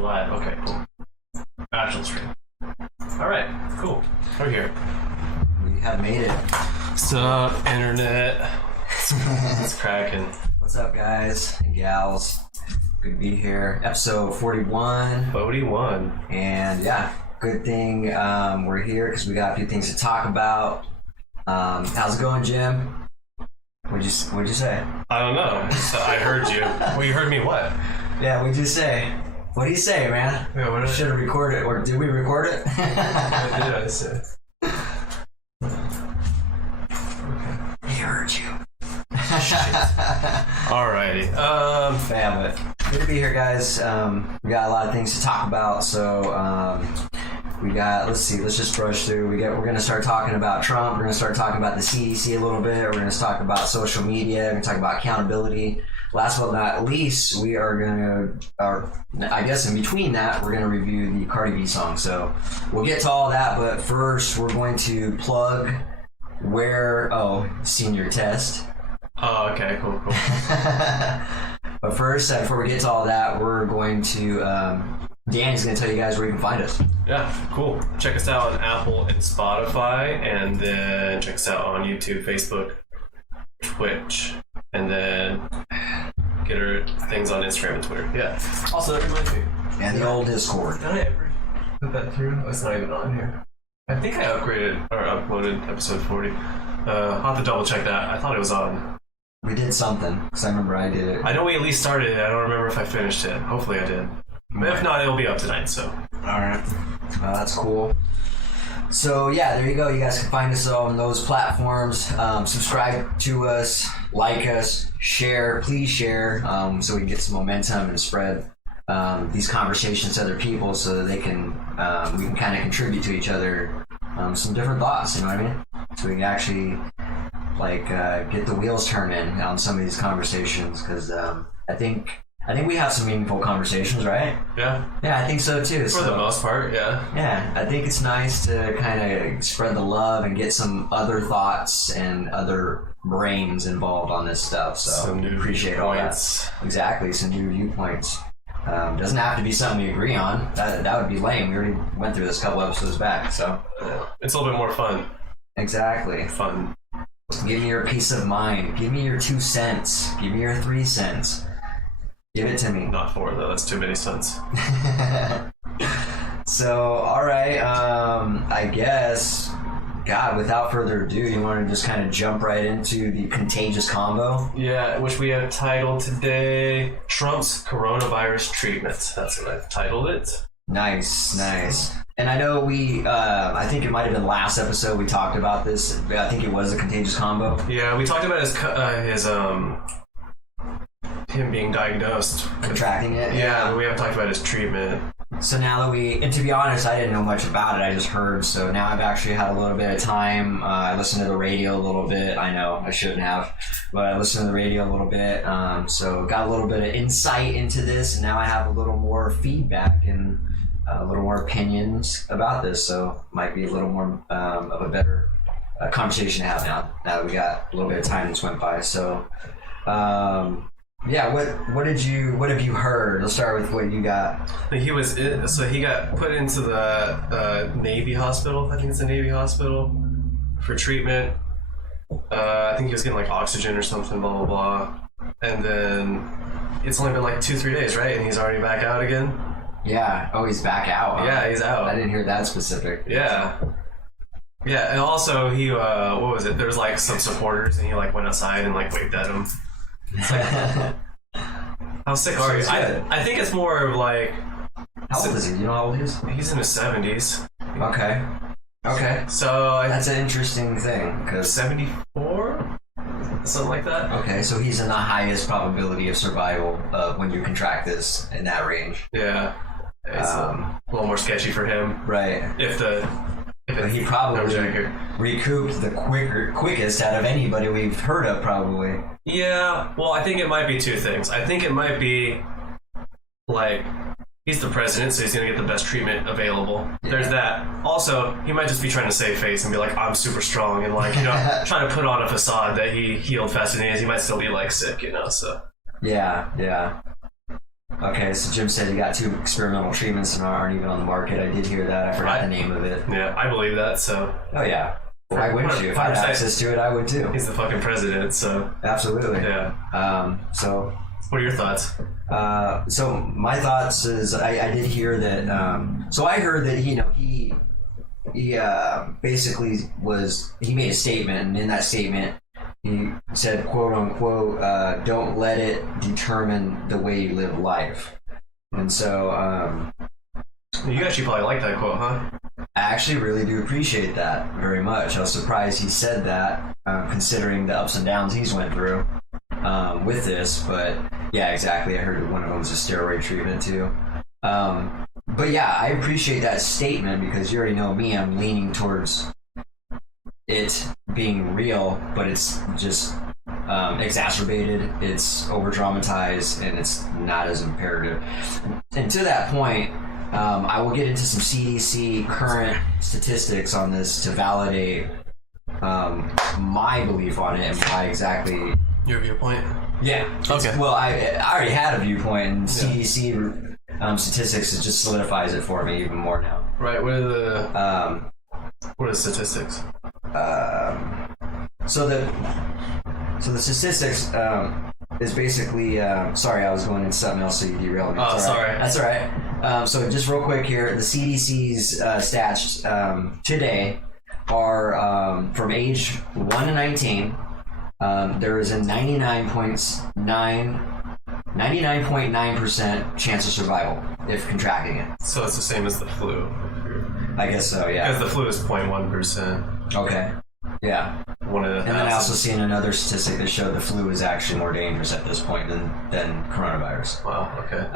live. Okay, cool. Actual stream. Alright, cool. We're here. We have made it. What's up, internet? It's cracking. What's up, guys and gals? Good to be here. Episode 41. 41. And yeah, good thing we're here because we got a few things to talk about. How's it going, Jim? What'd you say? I don't know. I heard you. Well, you heard me what? Yeah, what'd you say? What do you say, man? Yeah, what did I Should have recorded it, or did we record it? What did I say? He heard you. Alrighty. Yeah, but good to be here, guys. We got a lot of things to talk about, so we got. Let's just brush through. We're gonna start talking about Trump. We're gonna start talking about the CDC a little bit. We're gonna talk about social media. We're gonna talk about accountability. Last but not least, we are I guess in between that, we're gonna review the Cardi B song. So we'll get to all that, but first we're going to plug senior test. Oh, okay, cool. But first, before we get to all that, we're going to Danny's going to tell you guys where you can find us. Yeah, cool. Check us out on Apple and Spotify, and then check us out on YouTube, Facebook, Twitch, and then get our things on Instagram and Twitter. Yeah. Also, that reminds me. And the old Discord. Did I ever put that through? Oh, it's not even on here. I think I upgraded or uploaded episode 40. I'll have to double check that. I thought it was on. We did something, because I remember I did it. I know we at least started it. I don't remember if I finished it. Hopefully I did. But if not, it'll be up tonight, so. Alright. That's cool. So, yeah, there you go. You guys can find us on those platforms. Subscribe to us, like us, share. Please share so we can get some momentum and spread these conversations to other people so that we can kind of contribute to each other some different thoughts, you know what I mean? So we can actually get the wheels turning on some of these conversations, because I think we have some meaningful conversations, right? Yeah. Yeah, I think so too. For the most part, yeah. Yeah, I think it's nice to kind of spread the love and get some other thoughts and other brains involved on this stuff. So some new appreciate all that. Exactly, some new viewpoints. Doesn't have to be something we agree on. That would be lame. We already went through this a couple episodes back, so it's a little bit more fun. Exactly. Fun. Give me your peace of mind. Give me your 2 cents. Give me your 3 cents. Give it to me. Not 4 though. That's too many cents. So, all right. I guess. God, without further ado, you want to just kind of jump right into the contagious combo? Yeah, which we have titled today Trump's Coronavirus Treatment. That's what I've titled it. Nice. And I know I think it might have been last episode we talked about this. I think it was a contagious combo. Yeah, we talked about him being diagnosed. Contracting it? Yeah, but we haven't talked about his treatment. So now that and to be honest, I didn't know much about it. I just heard. So now I've actually had a little bit of time. I listened to the radio a little bit. I know I shouldn't have, but I listened to the radio a little bit. So got a little bit of insight into this, and now I have a little more feedback and a little more opinions about this. So might be a little more of a better conversation to have now that we got a little bit of time that's went by. So. Yeah, what have you heard? Let's start with what you got. He got put into the Navy hospital. I think it's the Navy hospital for treatment. I think he was getting like oxygen or something, blah blah blah. And then it's only been like 2-3 days, right? And he's already back out again. Yeah. Oh, he's back out. Huh? Yeah, he's out. I didn't hear that specific. Yeah. Yeah, and also he what was it? There was like some supporters, and he like went outside and like waved at them. Like, how sick are you? I think it's more of like. How old is he? You know how old he is? He's in his 70s. Okay. So that's an interesting thing, because 74, something like that. Okay, so he's in the highest probability of survival when you contract this in that range. Yeah, it's a little more sketchy for him, right? But he probably recouped the quickest out of anybody we've heard of, probably. Yeah, well, I think it might be two things. I think it might be, like, he's the president, so he's going to get the best treatment available. Yeah. There's that. Also, he might just be trying to save face and be like, I'm super strong, and, like, trying to put on a facade that he healed faster than he is. He might still be, like, sick, so. Yeah. Okay, so Jim said he got 2 experimental treatments and aren't even on the market. I did hear that. I forgot the name of it. Yeah, I believe that, so. Oh, yeah. Why wouldn't you? If I had access to it, I would too. He's the fucking president, so. Absolutely. Yeah. So. What are your thoughts? So my thoughts is I did hear that. So I heard that he basically he made a statement, and in that statement he said, "quote unquote, don't let it determine the way you live life." And so you actually probably like that quote, huh? I actually really do appreciate that very much. I was surprised he said that, considering the ups and downs he's went through with this. But yeah, exactly. I heard one of them was a steroid treatment too. But yeah, I appreciate that statement because you already know me. I'm leaning towards it being real, but it's just exacerbated. It's over dramatized, and it's not as imperative. And to that point, I will get into some CDC current statistics on this to validate my belief on it and why exactly. Your viewpoint? Yeah. Okay. Well, I already had a viewpoint, and CDC statistics it just solidifies it for me even more now. Right. What are the statistics? So the statistics is basically. Sorry, I was going into something else, so you derailed me. Oh, sorry. That's all right. So just real quick here, the CDC's stats today are from age 1 to 19. There is a 99.9% chance of survival if contracting it. So it's the same as the flu. I guess so, yeah. Because the flu is 0.1%. Okay. Yeah. One of the and then I also seen another statistic that showed the flu is actually more dangerous at this point than coronavirus. Wow, okay.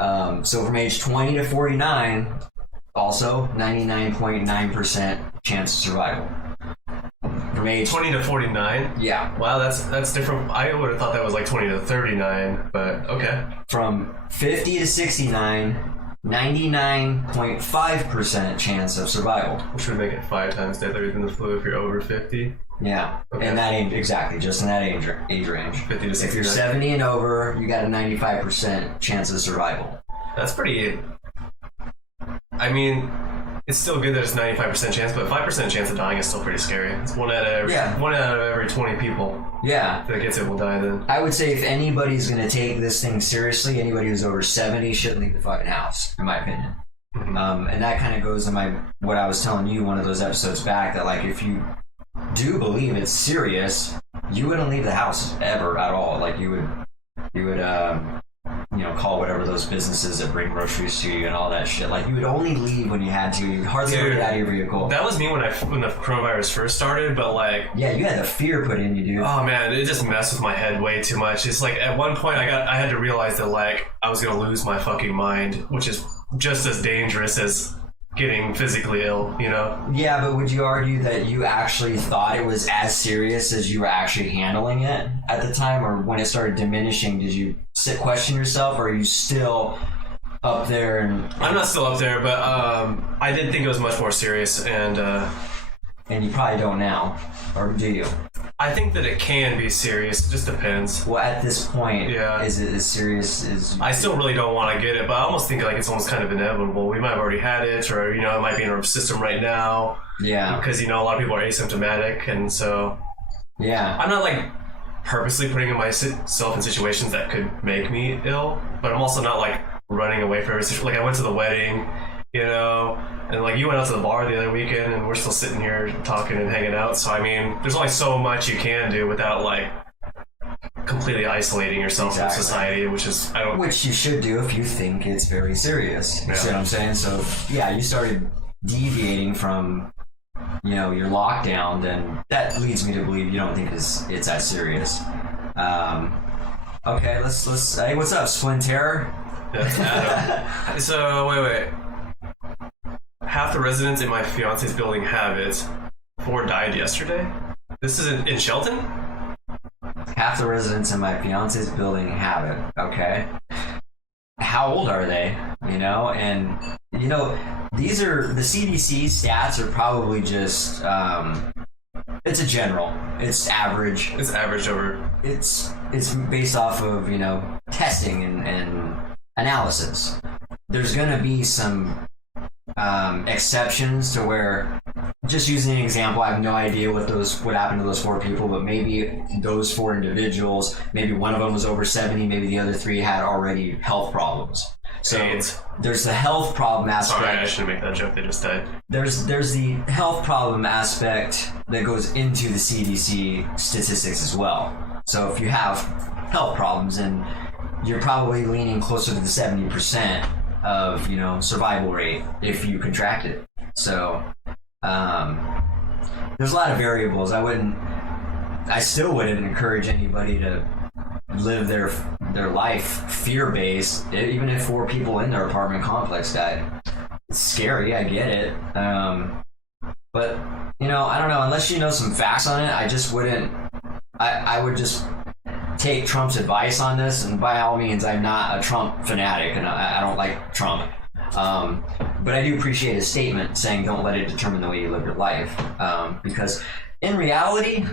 So from age 20 to 49, also 99.9% chance of survival. From age 20 to 49? Yeah. Wow, that's different. I would have thought that was like 20 to 39, but okay. From 50 to 69, 99.5% chance of survival. Which would make it 5 times deadlier than the flu if you're over 50. Yeah, okay. And that age, exactly, just in that age range. 50 to 69. If you're 70 and over, you got a 95% chance of survival. That's pretty. I mean, it's still good that it's 95% chance, but 5% chance of dying is still pretty scary. It's one out of every 20 people. Yeah. That gets it will die then. I would say if anybody's going to take this thing seriously, anybody who's over 70 shouldn't leave the fucking house, in my opinion. Mm-hmm. And that kind of goes in what I was telling you one of those episodes back, that like if you do believe it's serious, you wouldn't leave the house ever at all. Like you would call whatever those businesses that bring groceries to you and all that shit. Like you would only leave when you had to. You'd hardly ever get out of your vehicle. That was me when the coronavirus first started, but like yeah, you had the fear put in you, dude. Oh man, it just messed with my head way too much. It's like at one point I had to realize that like I was gonna lose my fucking mind, which is just as dangerous as getting physically ill, you know? Yeah, but would you argue that you actually thought it was as serious as you were actually handling it at the time? Or when it started diminishing, did you question yourself, or are you still up there? I'm not still up there, but I did think it was much more serious, and you probably don't now, or do you? I think that it can be serious. It just depends. Well, at this point, is it as serious as... I still really don't want to get it, but I almost think like it's almost kind of inevitable. We might have already had it, or, it might be in our system right now. Yeah. Because, a lot of people are asymptomatic, and so... Yeah. I'm not, like, purposely putting myself in situations that could make me ill, but I'm also not, like, running away from every situation. Like, I went to the wedding, and like you went out to the bar the other weekend, and we're still sitting here talking and hanging out. So I mean, there's only so much you can do without like completely isolating yourself from society, which you should do if you think it's very serious. You see what I'm saying? So yeah, you started deviating from your lockdown, then that leads me to believe you don't think it's that serious. Okay, let's. Hey, what's up, Splinter? That's Adam. So wait. Half the residents in my fiance's building have it. 4 died yesterday. This is in Shelton? Half the residents in my fiance's building have it. Okay. How old are they? And these are the CDC stats are probably just it's a general. It's average. It's average over. It's based off of testing and analysis. There's going to be some exceptions to where, just using an example, I have no idea what happened to those 4 people, but maybe those 4 individuals, maybe one of them was over 70, maybe the other 3 had already health problems. So AIDS. There's the health problem aspect. Sorry, I shouldn't make that joke. They just died. There's the health problem aspect that goes into the CDC statistics as well. So if you have health problems, and you're probably leaning closer to the 70% of, survival rate if you contract it. So there's a lot of variables. I still wouldn't encourage anybody to live their life fear-based, even if 4 people in their apartment complex died. It's scary, I get it. But, I don't know, unless you know some facts on it, I just wouldn't, I would just take Trump's advice on this, and by all means, I'm not a Trump fanatic, and I don't like Trump. But I do appreciate his statement saying don't let it determine the way you live your life. Because in reality,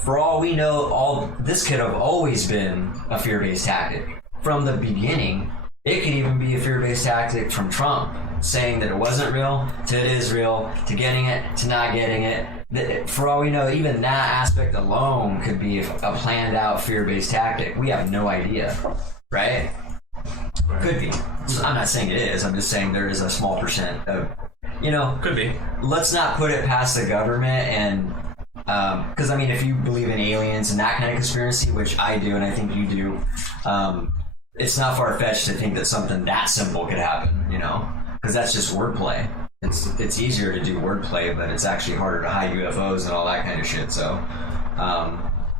for all we know, this could have always been a fear-based tactic. From the beginning, it could even be a fear-based tactic from Trump, saying that it wasn't real, to it is real, to getting it, to not getting it. For all we know, even that aspect alone could be a planned-out fear-based tactic. We have no idea, right? Could be. I'm not saying it is. I'm just saying there is a small percent of, Could be. Let's not put it past the government, and because if you believe in aliens and that kind of conspiracy, which I do and I think you do, it's not far-fetched to think that something that simple could happen, because that's just wordplay. It's easier to do wordplay, but it's actually harder to hide UFOs and all that kind of shit. So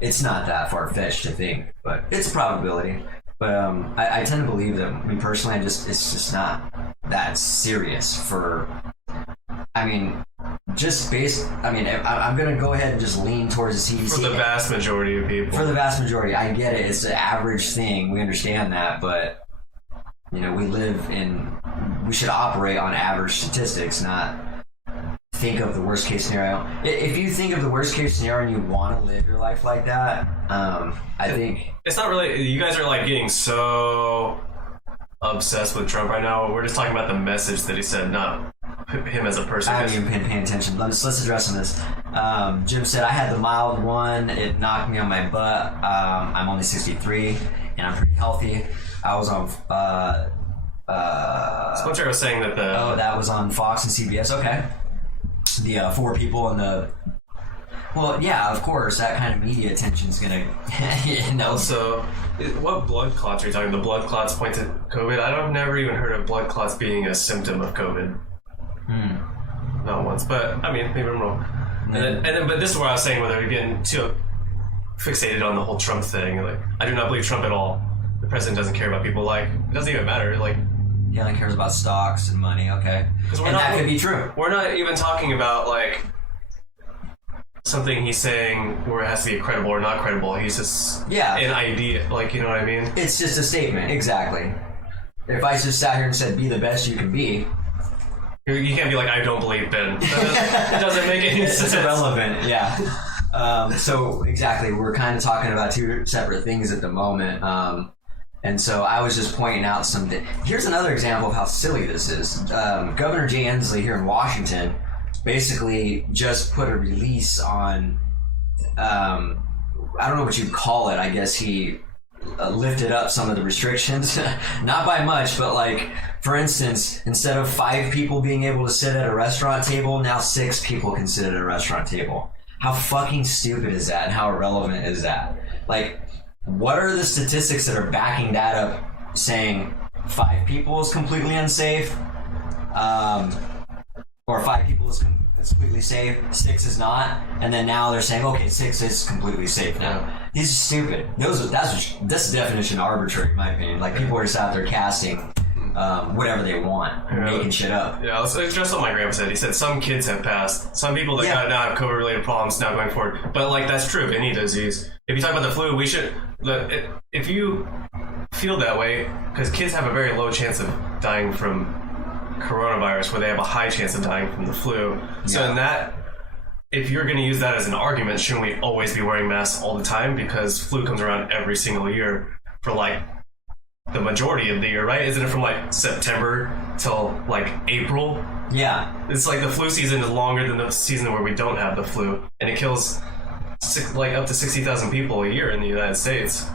it's not that far-fetched to think, but it's a probability. But I tend to believe that, me personally, it's just not that serious for, just based, I'm going to go ahead and just lean towards the CDC. For the vast majority of people. For the vast majority. I get it. It's an average thing. We understand that, but, we should operate on average statistics, not think of the worst case scenario. If you think of the worst case scenario and you want to live your life like that, I think... It's not really... You guys are, getting so obsessed with Trump right now. We're just talking about the message that he said, not him as a person. I haven't even been paying attention. Let's address this. Jim said, I had the mild one. It knocked me on my butt. I'm only 63, and I'm pretty healthy. I was on... Spencer was saying that that was on Fox and CBS. Okay. The 4 people in the... Well, yeah, of course, that kind of media attention's gonna... Also, what blood clots are you talking? The blood clots point to COVID? I've never even heard of blood clots being a symptom of COVID. Not once, but, maybe I'm wrong. But this is what I was saying, whether you're getting too fixated on the whole Trump thing. I do not believe Trump at all. The president doesn't care about people. It doesn't even matter. He only cares about stocks and money, okay. And that could be true. We're not even talking about, something he's saying where it has to be credible or not credible. He's just an idea. You know what I mean? It's just a statement, exactly. If I just sat here and said, be the best you can be... You can't be I don't believe Ben. It doesn't make any sense. It's irrelevant, yeah. So, exactly, we're kind of talking about 2 separate things at the moment. And so I was just pointing out here's another example of how silly this is. Governor Jay Inslee here in Washington basically just put a release on, I don't know what you'd call it. I guess he lifted up some of the restrictions. Not by much, but for instance, instead of 5 people being able to sit at a restaurant table, now 6 people can sit at a restaurant table. How fucking stupid is that, and how irrelevant is that? What are the statistics that are backing that up, saying 5 people is completely unsafe, or 5 people is completely safe, 6 is not, and then now they're saying, okay, 6 is completely safe now. These are stupid. That's the definition of arbitrary, in my opinion. People are just out there casting whatever they want, making shit up. Yeah, let's address what my grandpa said. He said some kids have passed. Some people that got now have COVID-related problems now going forward. But that's true of any disease. If you talk about the flu, we should... If you feel that way, because kids have a very low chance of dying from coronavirus, where they have a high chance of dying from the flu. So in that, if you're going to use that as an argument, shouldn't we always be wearing masks all the time? Because flu comes around every single year for the majority of the year, right? Isn't it from like September till like April? Yeah. It's like the flu season is longer than the season where we don't have the flu, and it kills like up to 60,000 people a year in the United States.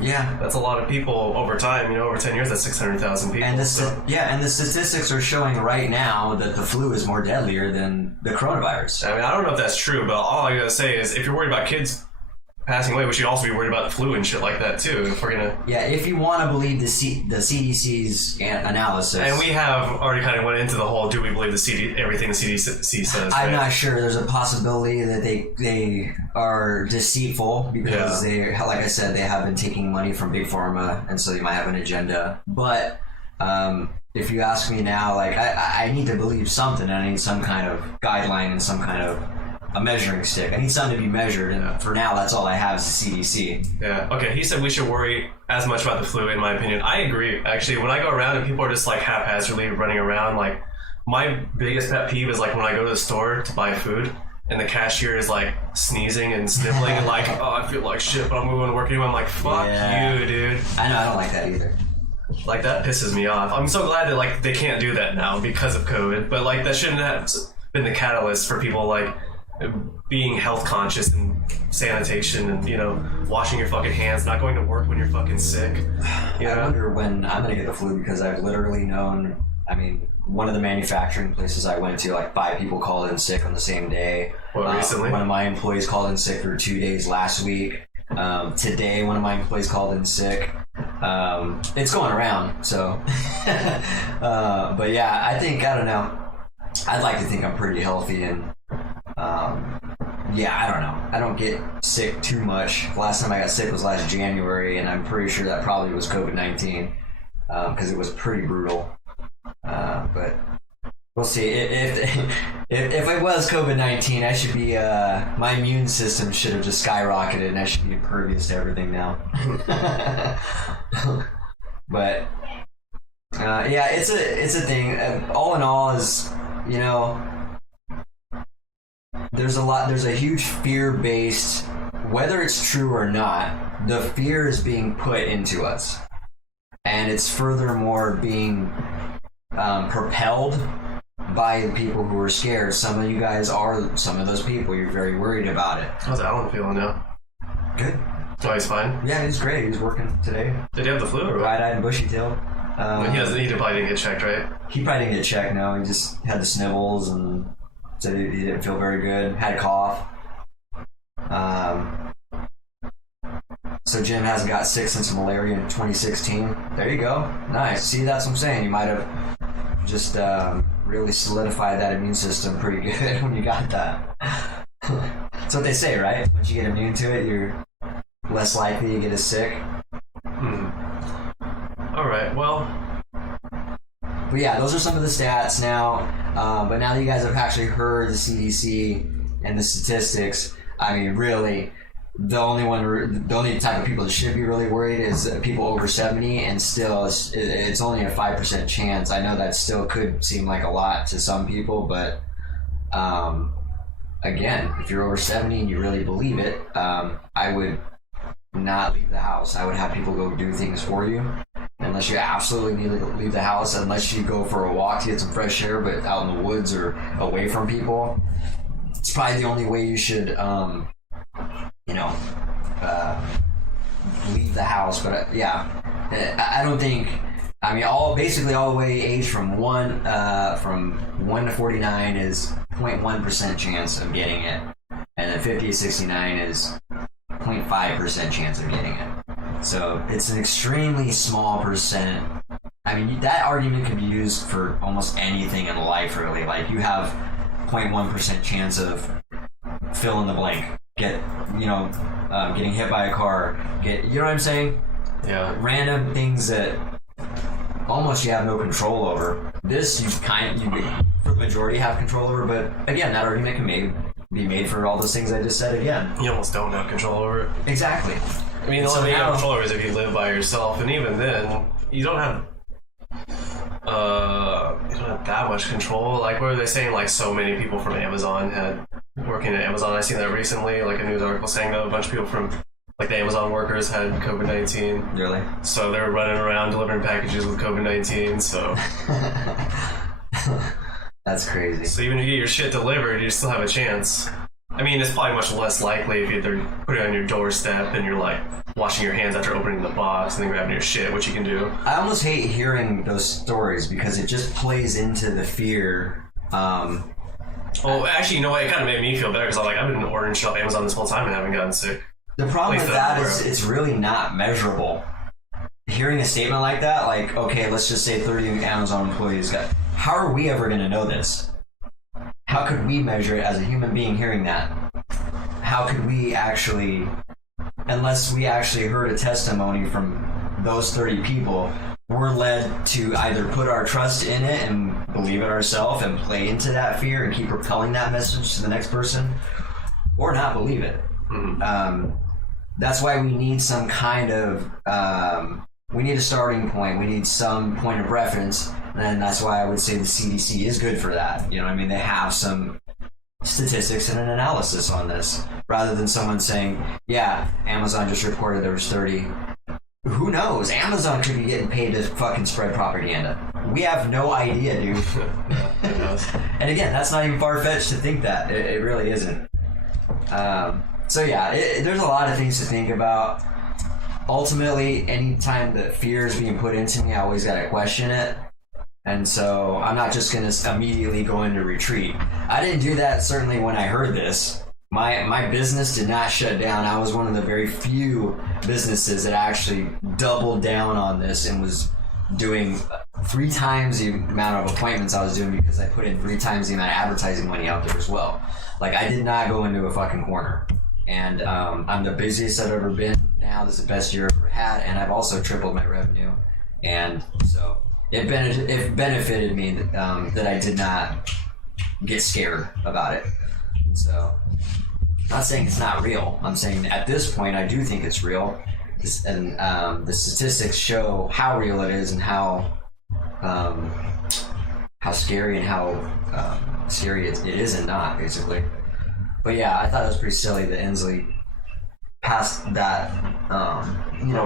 Yeah. That's a lot of people over time. Over 10 years, that's 600,000 people. And the statistics are showing right now that the flu is more deadlier than the coronavirus. I mean, I don't know if that's true, but all I gotta say is, if you're worried about kids passing away, we should also be worried about the flu and shit like that too. If we're gonna, if you want to believe the CDC's analysis, and we have already kind of went into the whole, do we believe everything the CDC says? I'm right? not sure. There's a possibility that they are deceitful because they, like I said, they have been taking money from big pharma, and so they might have an agenda. But if you ask me now, like I need to believe something. I need some kind of guideline and some kind of a measuring stick. I need something to be measured, and for now, that's all I have is the CDC. Yeah. Okay. He said we should worry as much about the flu. In my opinion, I agree. Actually, when I go around and people are just like haphazardly running around, like my biggest pet peeve is like when I go to the store to buy food and the cashier is like sneezing and sniffling and like, oh, I feel like shit, but I'm moving to work anyway. I'm like, fuck you, dude. I know. I don't like that either. Like, that pisses me off. I'm so glad that like they can't do that now because of COVID, but like that shouldn't have been the catalyst for people like being health conscious and sanitation and washing your fucking hands, not going to work when you're fucking sick. I wonder when I'm gonna get the flu, because I've literally known, I mean, one of the manufacturing places I went to, like 5 people called in sick on the same day. Well, recently? One of my employees called in sick for 2 days last week. Today one of my employees called in sick. It's going around, so but yeah, I don't know, I'd like to think I'm pretty healthy, and I don't know. I don't get sick too much. Last time I got sick was last January, and I'm pretty sure that probably was COVID-19 because it was pretty brutal. But we'll see. If it was COVID-19, I should be. My immune system should have just skyrocketed, and I should be impervious to everything now. But it's a thing. All in all, is there's a huge fear-based, whether it's true or not, the fear is being put into us. And it's furthermore being propelled by the people who are scared. Some of you guys are some of those people. You're very worried about it. How's Alan feeling now? Good. Oh, he's fine? Yeah, he's great. He's working today. Did he have the flu or what? Bright-eyed and bushy-tailed. He probably didn't get checked, right? He probably didn't get checked, no. He just had the snivels and said he didn't feel very good. Had a cough. So Jim hasn't got sick since malaria in 2016. There you go. Nice. See, that's what I'm saying. You might have just really solidified that immune system pretty good when you got that. That's what they say, right? Once you get immune to it, you're less likely to get as sick. All right, well. But yeah, those are some of the stats now. But now that you guys have actually heard the CDC and the statistics, I mean, really, the only type of people that should be really worried is people over 70, and still it's only a 5% chance. I know that still could seem like a lot to some people, but again, if you're over 70 and you really believe it, I would not leave the house. I would have people go do things for you. Unless you absolutely need to leave the house, unless you go for a walk to get some fresh air, but out in the woods or away from people, it's probably the only way you should, leave the house. But I don't think. I mean, basically all the way age from 1 to 49 is 0.1% chance of getting it, and then 50 to 69 is 0.5% chance of getting it. So it's an extremely small percent. I mean, that argument can be used for almost anything in life, really. Like, you have 0.1% chance of fill in the blank. Getting hit by a car. You know what I'm saying? Yeah. Random things that almost you have no control over. This you for the majority have control over, but again, that argument can be made for all those things I just said again. You almost don't have control over it. Exactly. I mean, the only way you have control over is if you live by yourself, and even then, you don't have that much control. Like, what were they saying? Like, so many people from Amazon had working at Amazon. I seen that recently, like a news article saying that a bunch of people from Like the Amazon workers had COVID-19. Really? So they were running around delivering packages with COVID-19. So that's crazy. So even if you get your shit delivered, you still have a chance. I mean, it's probably much less likely if they're putting it on your doorstep and you're like washing your hands after opening the box and then grabbing your shit, which you can do. I almost hate hearing those stories because it just plays into the fear. Well, actually, you know what? It kind of made me feel better because I've been ordering shit off Amazon this whole time and haven't gotten sick. The problem with that is it's really not measurable. Hearing a statement like that, like, okay, let's just say 30 Amazon employees got... How are we ever going to know this? How could we measure it as a human being hearing that? How could we actually... Unless we actually heard a testimony from those 30 people, we're led to either put our trust in it and believe it ourselves and play into that fear and keep propelling that message to the next person, or not believe it. Mm-hmm. That's why we need some kind of... we need a starting point. We need some point of reference. And that's why I would say the CDC is good for that. You know what I mean? They have some statistics and an analysis on this, rather than someone saying, yeah, Amazon just reported there was 30. Who knows? Amazon could be getting paid to fucking spread propaganda. We have no idea, dude. And again, that's not even far-fetched to think that. It really isn't. So yeah, there's a lot of things to think about. Ultimately, anytime that fear is being put into me, I always gotta question it. And so I'm not just going to immediately go into retreat. I didn't do that certainly when I heard this. My business did not shut down. I was one of the very few businesses that actually doubled down on this and was doing 3 times the amount of appointments I was doing because I put in 3 times the amount of advertising money out there as well. Like, I did not go into a fucking corner. And I'm the busiest I've ever been now. This is the best year I've ever had. And I've also tripled my revenue. And so... It benefited me that I did not get scared about it. So, I'm not saying it's not real. I'm saying at this point, I do think it's real. And the statistics show how real it is and how scary and how scary it is and not, basically. But yeah, I thought it was pretty silly that Inslee passed that,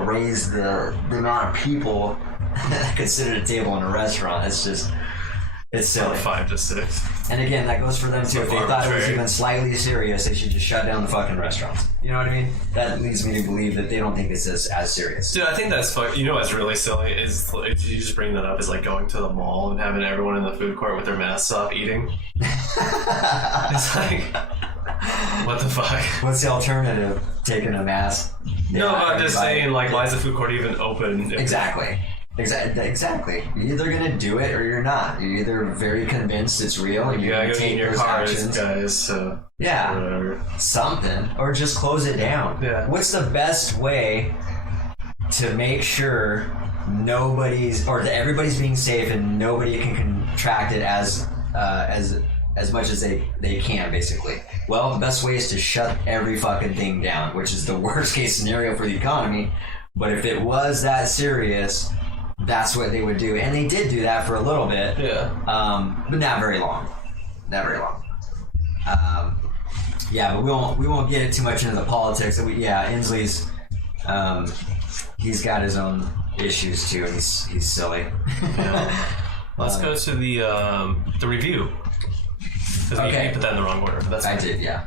raised the amount of people that could sit at a table in a restaurant. It's silly. 5 to 6. And again, that goes for them too. If they thought it was even slightly serious, they should just shut down the fucking restaurants. You know what I mean? That leads me to believe that they don't think this is as serious. Dude, I think that's fun. You know what's really silly is, like, you just bring that up, is like going to the mall and having everyone in the food court with their masks off eating. It's like, what the fuck? What's the alternative? Taking a mask? No, I'm just saying, like, why is the food court even open? Exactly. Exactly. You're either gonna do it or you're not. You're either very convinced it's real and you're gonna take your those cars, actions. Guys. So yeah, whatever. Something, or just close it down. Yeah. What's the best way to make sure that everybody's being safe and nobody can contract it as much as they can, basically? Well, the best way is to shut every fucking thing down, which is the worst case scenario for the economy. But if it was that serious, that's what they would do, and they did do that for a little bit. Yeah. But not very long. Yeah, but we won't get too much into the politics. Inslee's he's got his own issues too, and he's silly. Yeah. Let's go to the review. Okay. You put that in the wrong order. But that's I did, yeah.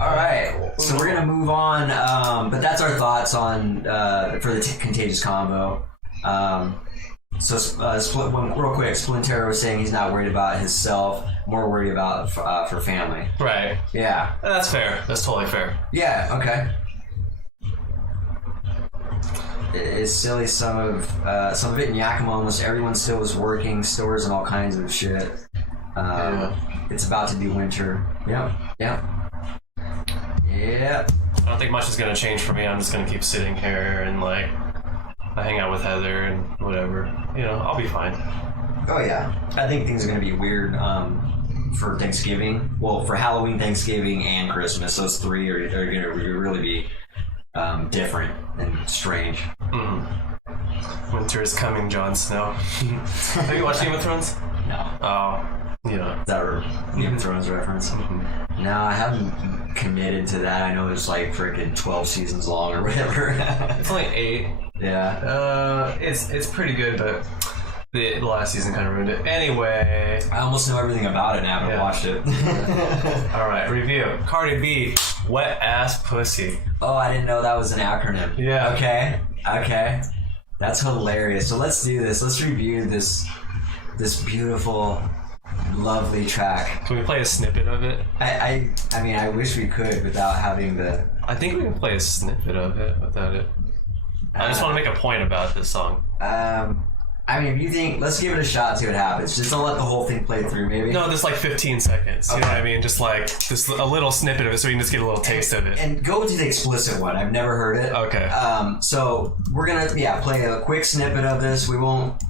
All right, so we're gonna move on. But that's our thoughts on for the Contagious Combo. Real quick, Splinter was saying he's not worried about himself, more worried about for family. Right. Yeah. That's fair. That's totally fair. Yeah. Okay. It's silly. Some of it in Yakima, almost everyone still was working, stores and all kinds of shit. It's about to be winter. Yeah. I don't think much is gonna change for me. I'm just gonna keep sitting here and like I hang out with Heather and whatever. I'll be fine. Oh yeah. I think things are gonna be weird for Thanksgiving. Well, for Halloween, Thanksgiving, and Christmas. Those 3 are gonna really be different and strange. Mm-hmm. Winter is coming, Jon Snow. Have you watched Game of Thrones? No. Oh. Is that a Game of Thrones reference? Mm-hmm. No, I haven't committed to that. I know it's like freaking 12 seasons long or whatever. It's only 8. Yeah. It's pretty good, but the last season kind of ruined it. Anyway, I almost know everything about it now. I haven't watched it. all right, review. Cardi B, wet ass pussy. Oh, I didn't know that was an acronym. Yeah. Okay. That's hilarious. So let's do this. Let's review this beautiful, lovely track. Can we play a snippet of it? I mean, I wish we could without having the... I think we can play a snippet of it without it. I just want to make a point about this song. I mean, if you think... Let's give it a shot, see what happens. Just don't let the whole thing play through, maybe. No, just like 15 seconds. You know what I mean? Just a little snippet of it so you can just get a little taste of it. And go to the explicit one. I've never heard it. Okay. So we're going to, play a quick snippet of this. We won't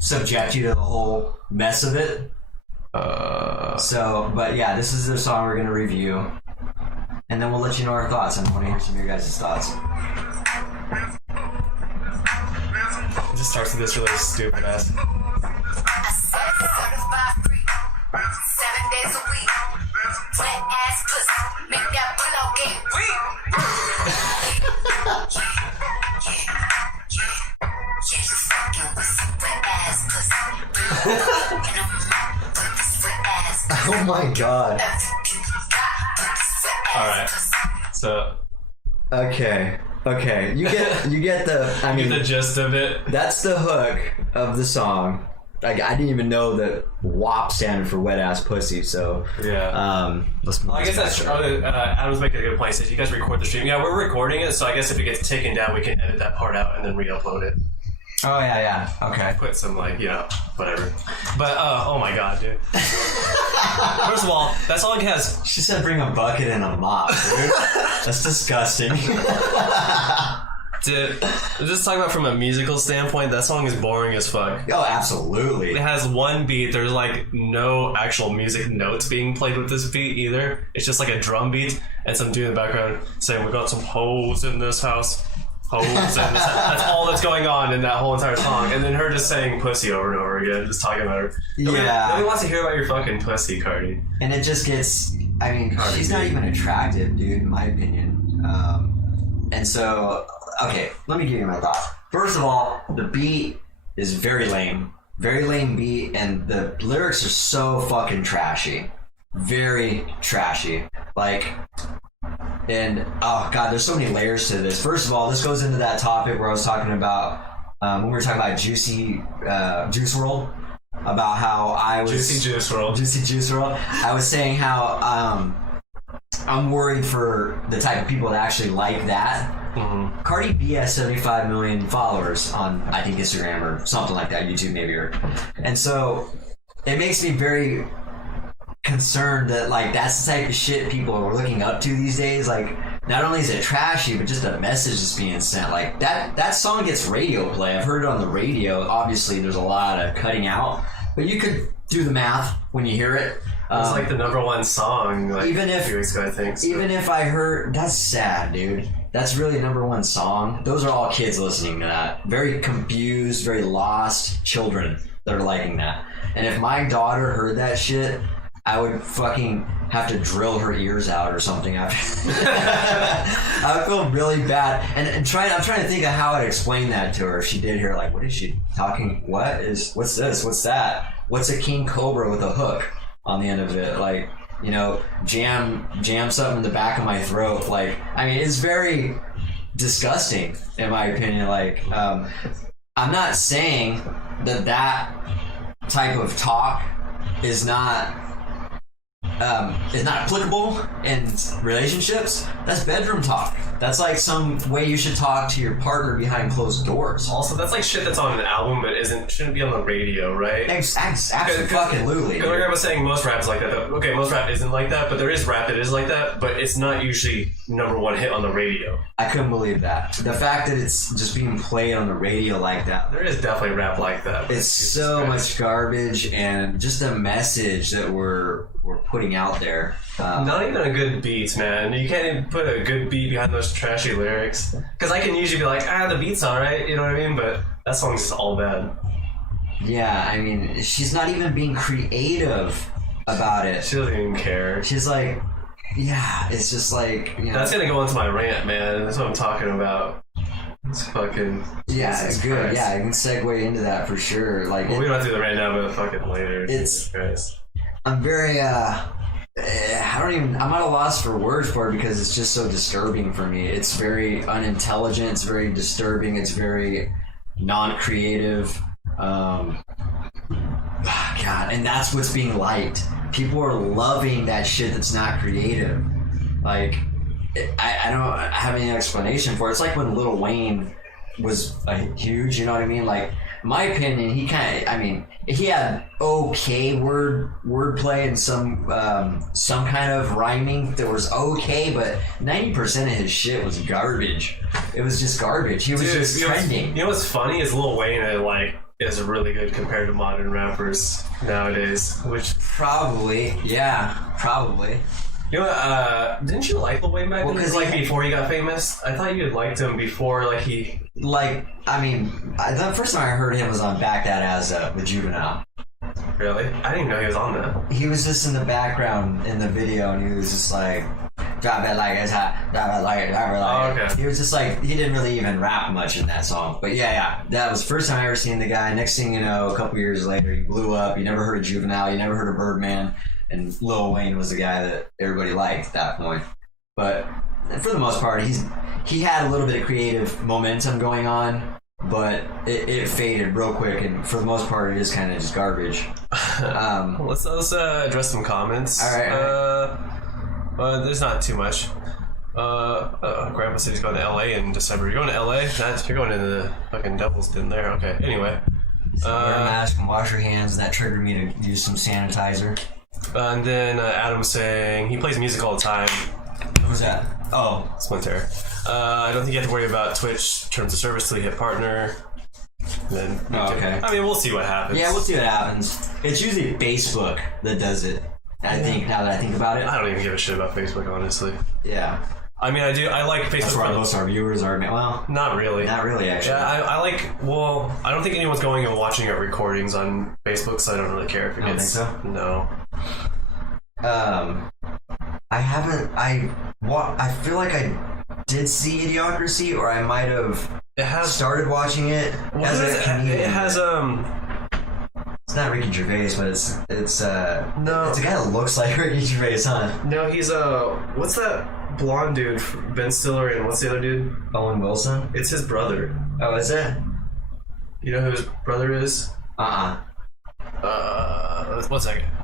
subject you to the whole mess of it. But yeah, this is the song we're going to review. And then we'll let you know our thoughts. I want to hear some of your guys' thoughts. It just starts with this really stupid ass. 7 days a week. Wet ass pussy. Make that pillow get weak. Yeah, you fucking with some wet ass pussy. And I'm with this wet ass pussy. Oh my god. Alright. So. Okay. You get the... I mean, the gist of it. That's the hook of the song. Like, I didn't even know that WAP standed for wet ass pussy, so... Yeah. I guess that's true. Adam's making a good point. Says you guys record the stream. Yeah, we're recording it, so I guess if it gets taken down, we can edit that part out and then re-upload it. Oh, yeah. Okay. Put some, whatever. But, oh my god, dude. First of all, that song has... She said bring a bucket and a mop, dude. That's disgusting. Dude, just talking about from a musical standpoint, that song is boring as fuck. Oh, absolutely. It has one beat. There's no actual music notes being played with this beat either. It's just like a drum beat and some dude in the background saying, "We got some hoes in this house." Hoes in this house. That's all that's going on in that whole entire song. And then her just saying pussy over and over again, just talking about her. Nobody wants to hear about your fucking pussy, Cardi. And it just gets... I mean, Cardi she's not even attractive, dude, in my opinion. And so... Okay, let me give you my thoughts. First of all, the beat is very lame. Very lame beat, and the lyrics are so fucking trashy. Very trashy. And, oh god, there's so many layers to this. First of all, this goes into that topic where I was talking about, when we were talking about Juice WRLD, about how I was... Juicy Juice WRLD. I was saying how, I'm worried for the type of people that actually like that. Mm-hmm. Cardi B has 75 million followers on, I think, Instagram or something like that, YouTube maybe. And so it makes me very concerned that that's the type of shit people are looking up to these days. Not only is it trashy, but just a message is being sent. That song gets radio play. I've heard it on the radio. Obviously, there's a lot of cutting out, but you could do the math when you hear it. It's the number one song. Even if, a few weeks ago, I think. So. Even if I heard, that's sad, dude. That's really a number one song. Those are all kids listening to that. Very confused, very lost children that are liking that. And if my daughter heard that shit, I would fucking have to drill her ears out or something after. I would feel really bad. And I'm trying to think of how I'd explain that to her if she did hear, what is she talking? What's this? What's that? What's a king cobra with a hook on the end of it? Jam something in the back of my throat. It's very disgusting in my opinion. I'm not saying that type of talk is not applicable in relationships. That's bedroom talk. That's some way you should talk to your partner behind closed doors. Also, that's shit that's on an album but shouldn't be on the radio, right? Absolutely. Because I was saying most rap is like that. Okay, most rap isn't like that, but there is rap that is like that, but it's not usually number one hit on the radio. I couldn't believe that. The fact that it's just being played on the radio like that. There is definitely rap like that. It's so much garbage and just a message that we're putting out there. Not even a good beat, man. You can't even put a good beat behind those trashy lyrics. Because I can usually be the beat's alright, you know what I mean? But that song's just all bad. Yeah, she's not even being creative about it. She doesn't even care. She's yeah, it's just like, you know. That's gonna go into my rant, man. That's what I'm talking about. It's fucking. Yeah, Jesus good. Christ. Yeah, I can segue into that for sure. Like, Well, we don't have to do the rant now, but fucking later. It's- Jesus Christ. I'm very, I'm at a loss for words for it because it's just so disturbing for me. It's very unintelligent. It's very disturbing. It's very non-creative. God, and that's what's being liked. People are loving that shit that's not creative. Like, I don't have any explanation for it. It's like when Lil Wayne was huge, you know what I mean? Like, in my opinion, he had okay wordplay and some kind of rhyming that was okay, but 90% of his shit was garbage. It was just garbage. He was just trending. You know what's funny is Lil Wayne is really good compared to modern rappers nowadays. Which Probably. you know, didn't you like Lil Wayne back then? 'Cause Like he- before he got famous? I thought you had liked him before. Like he. Like, the first time I heard him was on Back That Ass Up with Juvenile. Really? I didn't even know he was on that. He was just in the background in the video, and he was just like, drop it like it's hot, drop it like it, drop it like it. Oh, okay. He was just like, he didn't really even rap much in that song. But yeah, that was the first time I ever seen the guy. Next thing you know, a couple years later, he blew up. You never heard of Juvenile, you never heard of Birdman, and Lil Wayne was the guy that everybody liked at that point. But for the most part, he had a little bit of creative momentum going on, but it faded real quick, and for the most part, it is kind of just garbage. Let's address some comments. All right. There's not too much. Grandpa said he's going to LA in December. You're going to LA? You're going into the fucking Devil's Den there. Okay. Anyway. Wear a mask and wash your hands. That triggered me to use some sanitizer. And then Adam saying he plays music all the time. Who's that? Oh, Splinter. I don't think you have to worry about Twitch terms of service till you hit partner. Then okay. I mean, we'll see what happens. yeah, we'll see what happens. It's usually Facebook that does it. I think, now that I think about it. I don't even give a shit about Facebook, honestly. Yeah. I mean, I do. I like Facebook. That's where most of our viewers are. Well, Not really. not really, actually. Yeah, I like. Well, I don't think anyone's going and watching our recordings on Facebook, so I don't really care if it don't gets. think so? No. I haven't. I feel like I did see Idiocracy, or I might have It has. started watching it as a comedian. It has It's not Ricky Gervais, but it's No. It's a guy that looks like Ricky Gervais, huh? No, he's what's that blonde dude? Ben Stiller and what's the other dude? Owen Wilson. It's his brother. Oh, is it? You know who his brother is?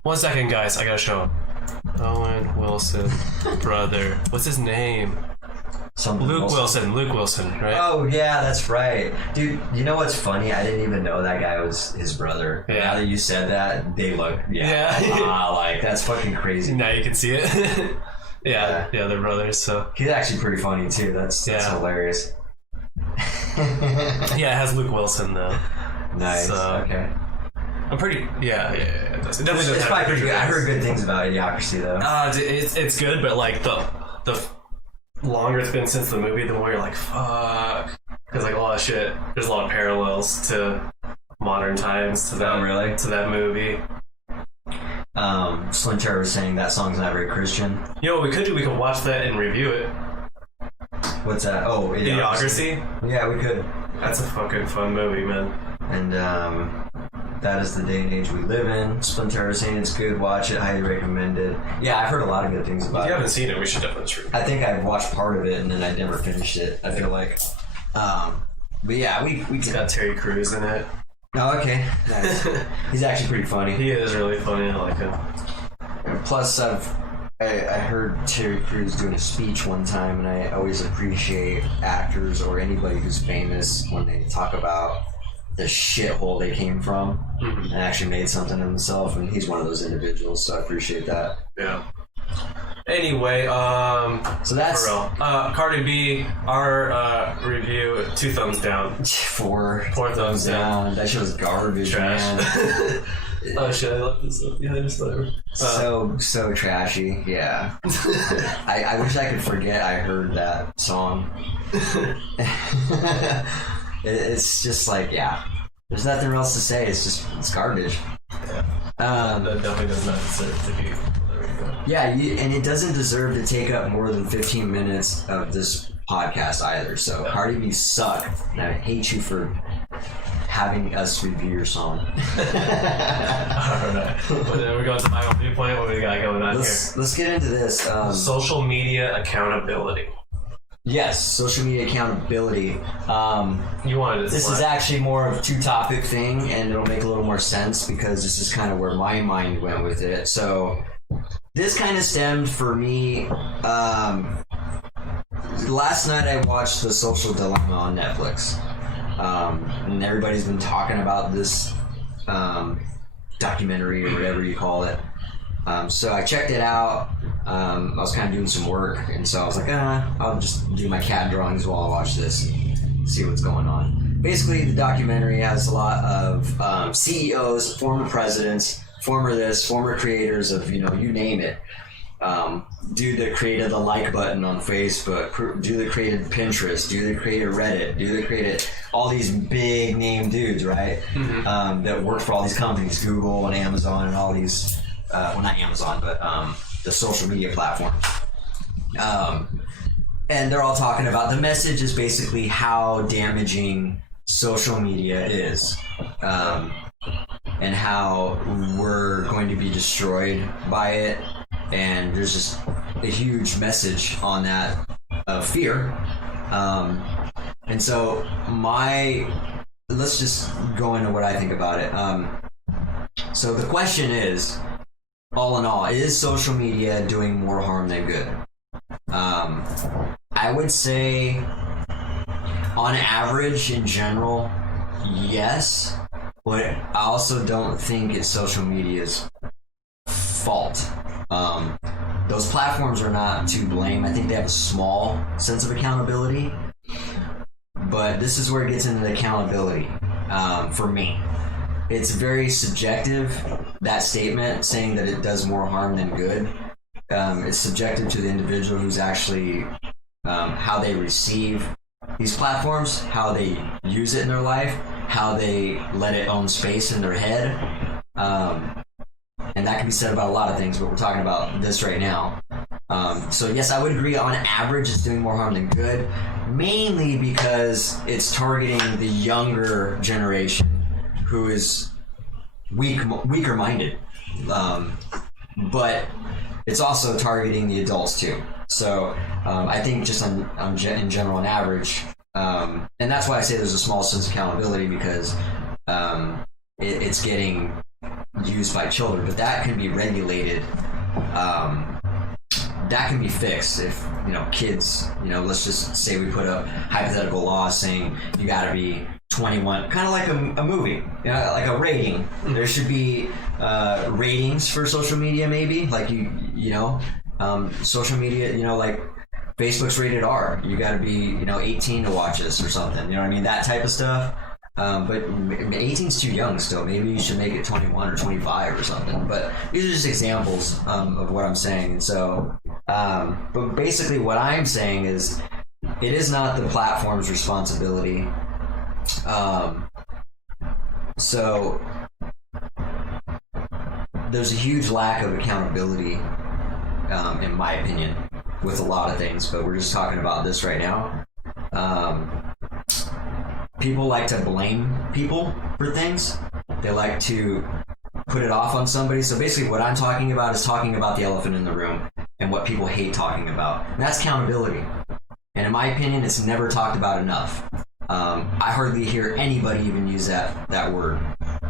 One second, guys. I gotta show him. Owen Wilson, brother. What's his name? Luke Wilson, right? Oh yeah, that's right, dude. You know what's funny? I didn't even know that guy was his brother. Yeah. Now that you said that, they look. Yeah. Like that's fucking crazy. Now you can see it. yeah, they're brothers. So He's actually pretty funny too. That's Yeah. hilarious. yeah, it has Luke Wilson though. Nice. So- Okay. I'm pretty. Yeah. It does. It definitely It's does have probably pretty good. I Gervais. heard good things about Idiocracy though. It's good, but like the longer it's been since the movie, the more you're like, fuck. Because like a lot of shit, there's a lot of parallels to modern times to that. Oh, really? To that movie. Splinter was saying that song's not very Christian. You know what we could do? We could watch that and review it. What's that? Oh, Idiocracy. Yeah, we could. That's a fucking fun movie, man. And that is the day and age we live in. Splinter is saying it's good. Watch it. Highly recommended. Yeah, I've heard a lot of good things If about you it. haven't seen it, we should definitely review it. I think I've watched part of it and then I never finished it. I feel like. But yeah, we It's got Terry Crews in it. Oh, okay. Nice. He's actually pretty funny. He is really funny. I like him. Plus, I heard Terry Crews doing a speech one time, and I always appreciate actors or anybody who's famous when they talk about the shithole they came from and actually made something of themselves, and he's one of those individuals, so I appreciate that. Yeah. Anyway, So that's for real. Cardi B, our review, 2 thumbs down. 4 thumbs down. That shit was garbage, Trash. man. Oh shit, I left this up behind us later. So trashy, yeah. I wish I could forget I heard that song. It's just like, yeah. There's nothing else to say. It's garbage. That definitely does not deserve to be. There we go. Yeah, and it doesn't deserve to take up more than 15 minutes of this podcast either. So Cardi B suck, and I hate you for having us review your song. Alright. Well, then we're going to my own viewpoint. What we got going on Let's get into this. Social media accountability. Yes, social media accountability. You wanted to This is actually more of a two-topic thing, and it'll make a little more sense because this is kind of where my mind went with it. So this kind of stemmed for me. Last night I watched The Social Dilemma on Netflix, and everybody's been talking about this documentary or whatever you call it. So I checked it out. I was kind of doing some work, and so I was like, I'll just do my CAD drawings while I watch this and see what's going on. Basically, the documentary has a lot of CEOs, former presidents, former this, former creators of, you name it. Dude that created the like button on Facebook, dude that created Pinterest, dude that created Reddit, dude that created all these big name dudes, right? Mm-hmm. That work for all these companies, Google and Amazon and all these, well, not Amazon, but the social media platforms. And they're all talking about, the message is basically how damaging social media is. And how we're going to be destroyed by it. And there's just a huge message on that of fear. And so let's just go into what I think about it. So the question is, all in all, is social media doing more harm than good? I would say, on average, in general, yes. But I also don't think it's social media's fault. Those platforms are not to blame. I think they have a small sense of accountability. But this is where it gets into accountability for me. It's very subjective, that statement, saying that it does more harm than good. It's subjective to the individual who's actually how they receive these platforms, how they use it in their life, how they let it own space in their head. And that can be said about a lot of things, but we're talking about this right now. So yes, I would agree on average it's doing more harm than good, mainly because it's targeting the younger generation who is weaker minded. But it's also targeting the adults too. So I think just in general, on average, and that's why I say there's a small sense of accountability, because it's getting used by children, but that can be regulated. That can be fixed if kids. Let's just say we put up hypothetical laws saying you got to be 21, kind of like a movie, like a rating. There should be ratings for social media, maybe like social media. Like Facebook's rated R. You got to be 18 to watch this or something. You know what I mean? That type of stuff. But 18's too young still. Maybe you should make it 21 or 25 or something. But these are just examples of what I'm saying. And so, but basically what I'm saying is it is not the platform's responsibility. So there's a huge lack of accountability, in my opinion, with a lot of things. But we're just talking about this right now. People like to blame people for things. They like to put it off on somebody. So basically what I'm talking about is talking about the elephant in the room and what people hate talking about. And that's accountability. And in my opinion, it's never talked about enough. I hardly hear anybody even use that word.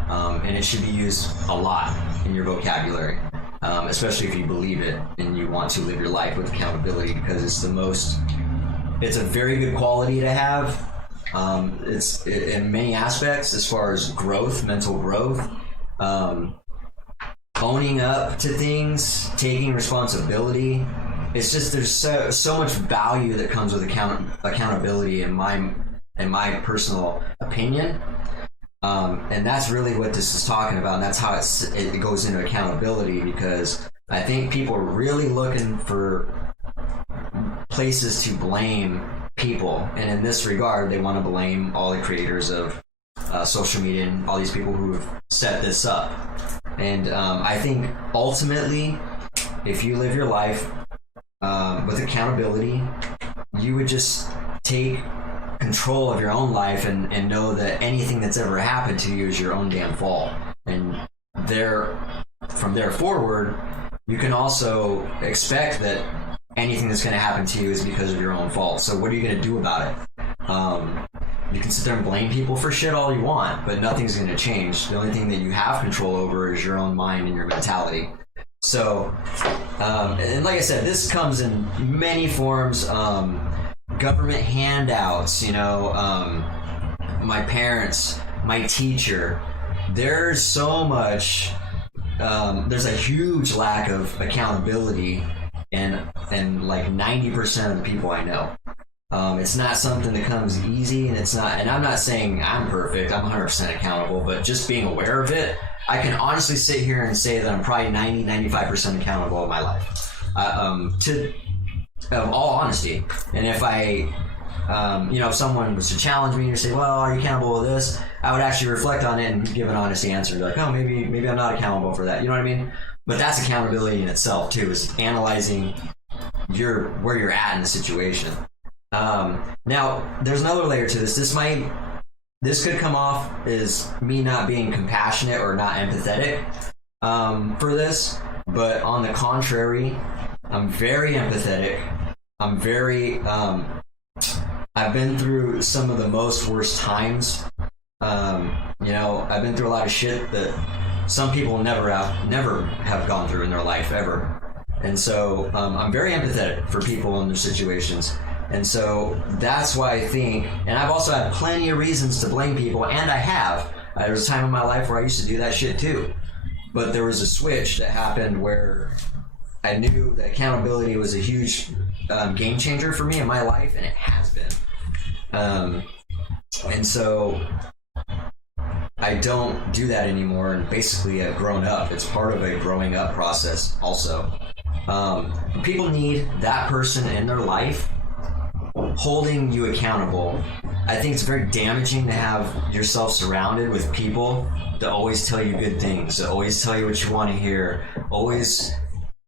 And it should be used a lot in your vocabulary, especially if you believe it and you want to live your life with accountability, because it's a very good quality to have. It's in many aspects, as far as growth, mental growth, owning up to things, taking responsibility. It's just there's so much value that comes with accountability in my personal opinion, and that's really what this is talking about. And that's how it goes into accountability, because I think people are really looking for places to blame people, and in this regard they want to blame all the creators of social media and all these people who have set this up. And I think ultimately if you live your life with accountability, you would just take control of your own life and know that anything that's ever happened to you is your own damn fault. And from there forward, you can also expect that anything that's going to happen to you is because of your own fault. So what are you going to do about it? You can sit there and blame people for shit all you want, but nothing's going to change. The only thing that you have control over is your own mind and your mentality. So, and like I said, this comes in many forms. Government handouts, my parents, my teacher. There's so much, there's a huge lack of accountability and like 90% of the people I know. It's not something that comes easy, and I'm not saying I'm perfect, I'm 100% accountable, but just being aware of it, I can honestly sit here and say that I'm probably 95% accountable in my life. Of all honesty. And if if someone was to challenge me or say, well, are you accountable with this? I would actually reflect on it and give an honest answer. Like, oh, maybe I'm not accountable for that. You know what I mean? But that's accountability in itself too, is analyzing where you're at in the situation. Now, there's another layer to this. This could come off as me not being compassionate or not empathetic for this, but on the contrary, I'm very empathetic. I'm very, I've been through some of the most worst times. I've been through a lot of shit that some people never have gone through in their life ever. And so I'm very empathetic for people in their situations. And so that's why I think, and I've also had plenty of reasons to blame people, and I have. There was a time in my life where I used to do that shit too. But there was a switch that happened where I knew that accountability was a huge game changer for me in my life, and it has been. And so I don't do that anymore, and basically I've grown up. It's part of a growing up process also. People need that person in their life holding you accountable. I think it's very damaging to have yourself surrounded with people that always tell you good things, that always tell you what you want to hear, always,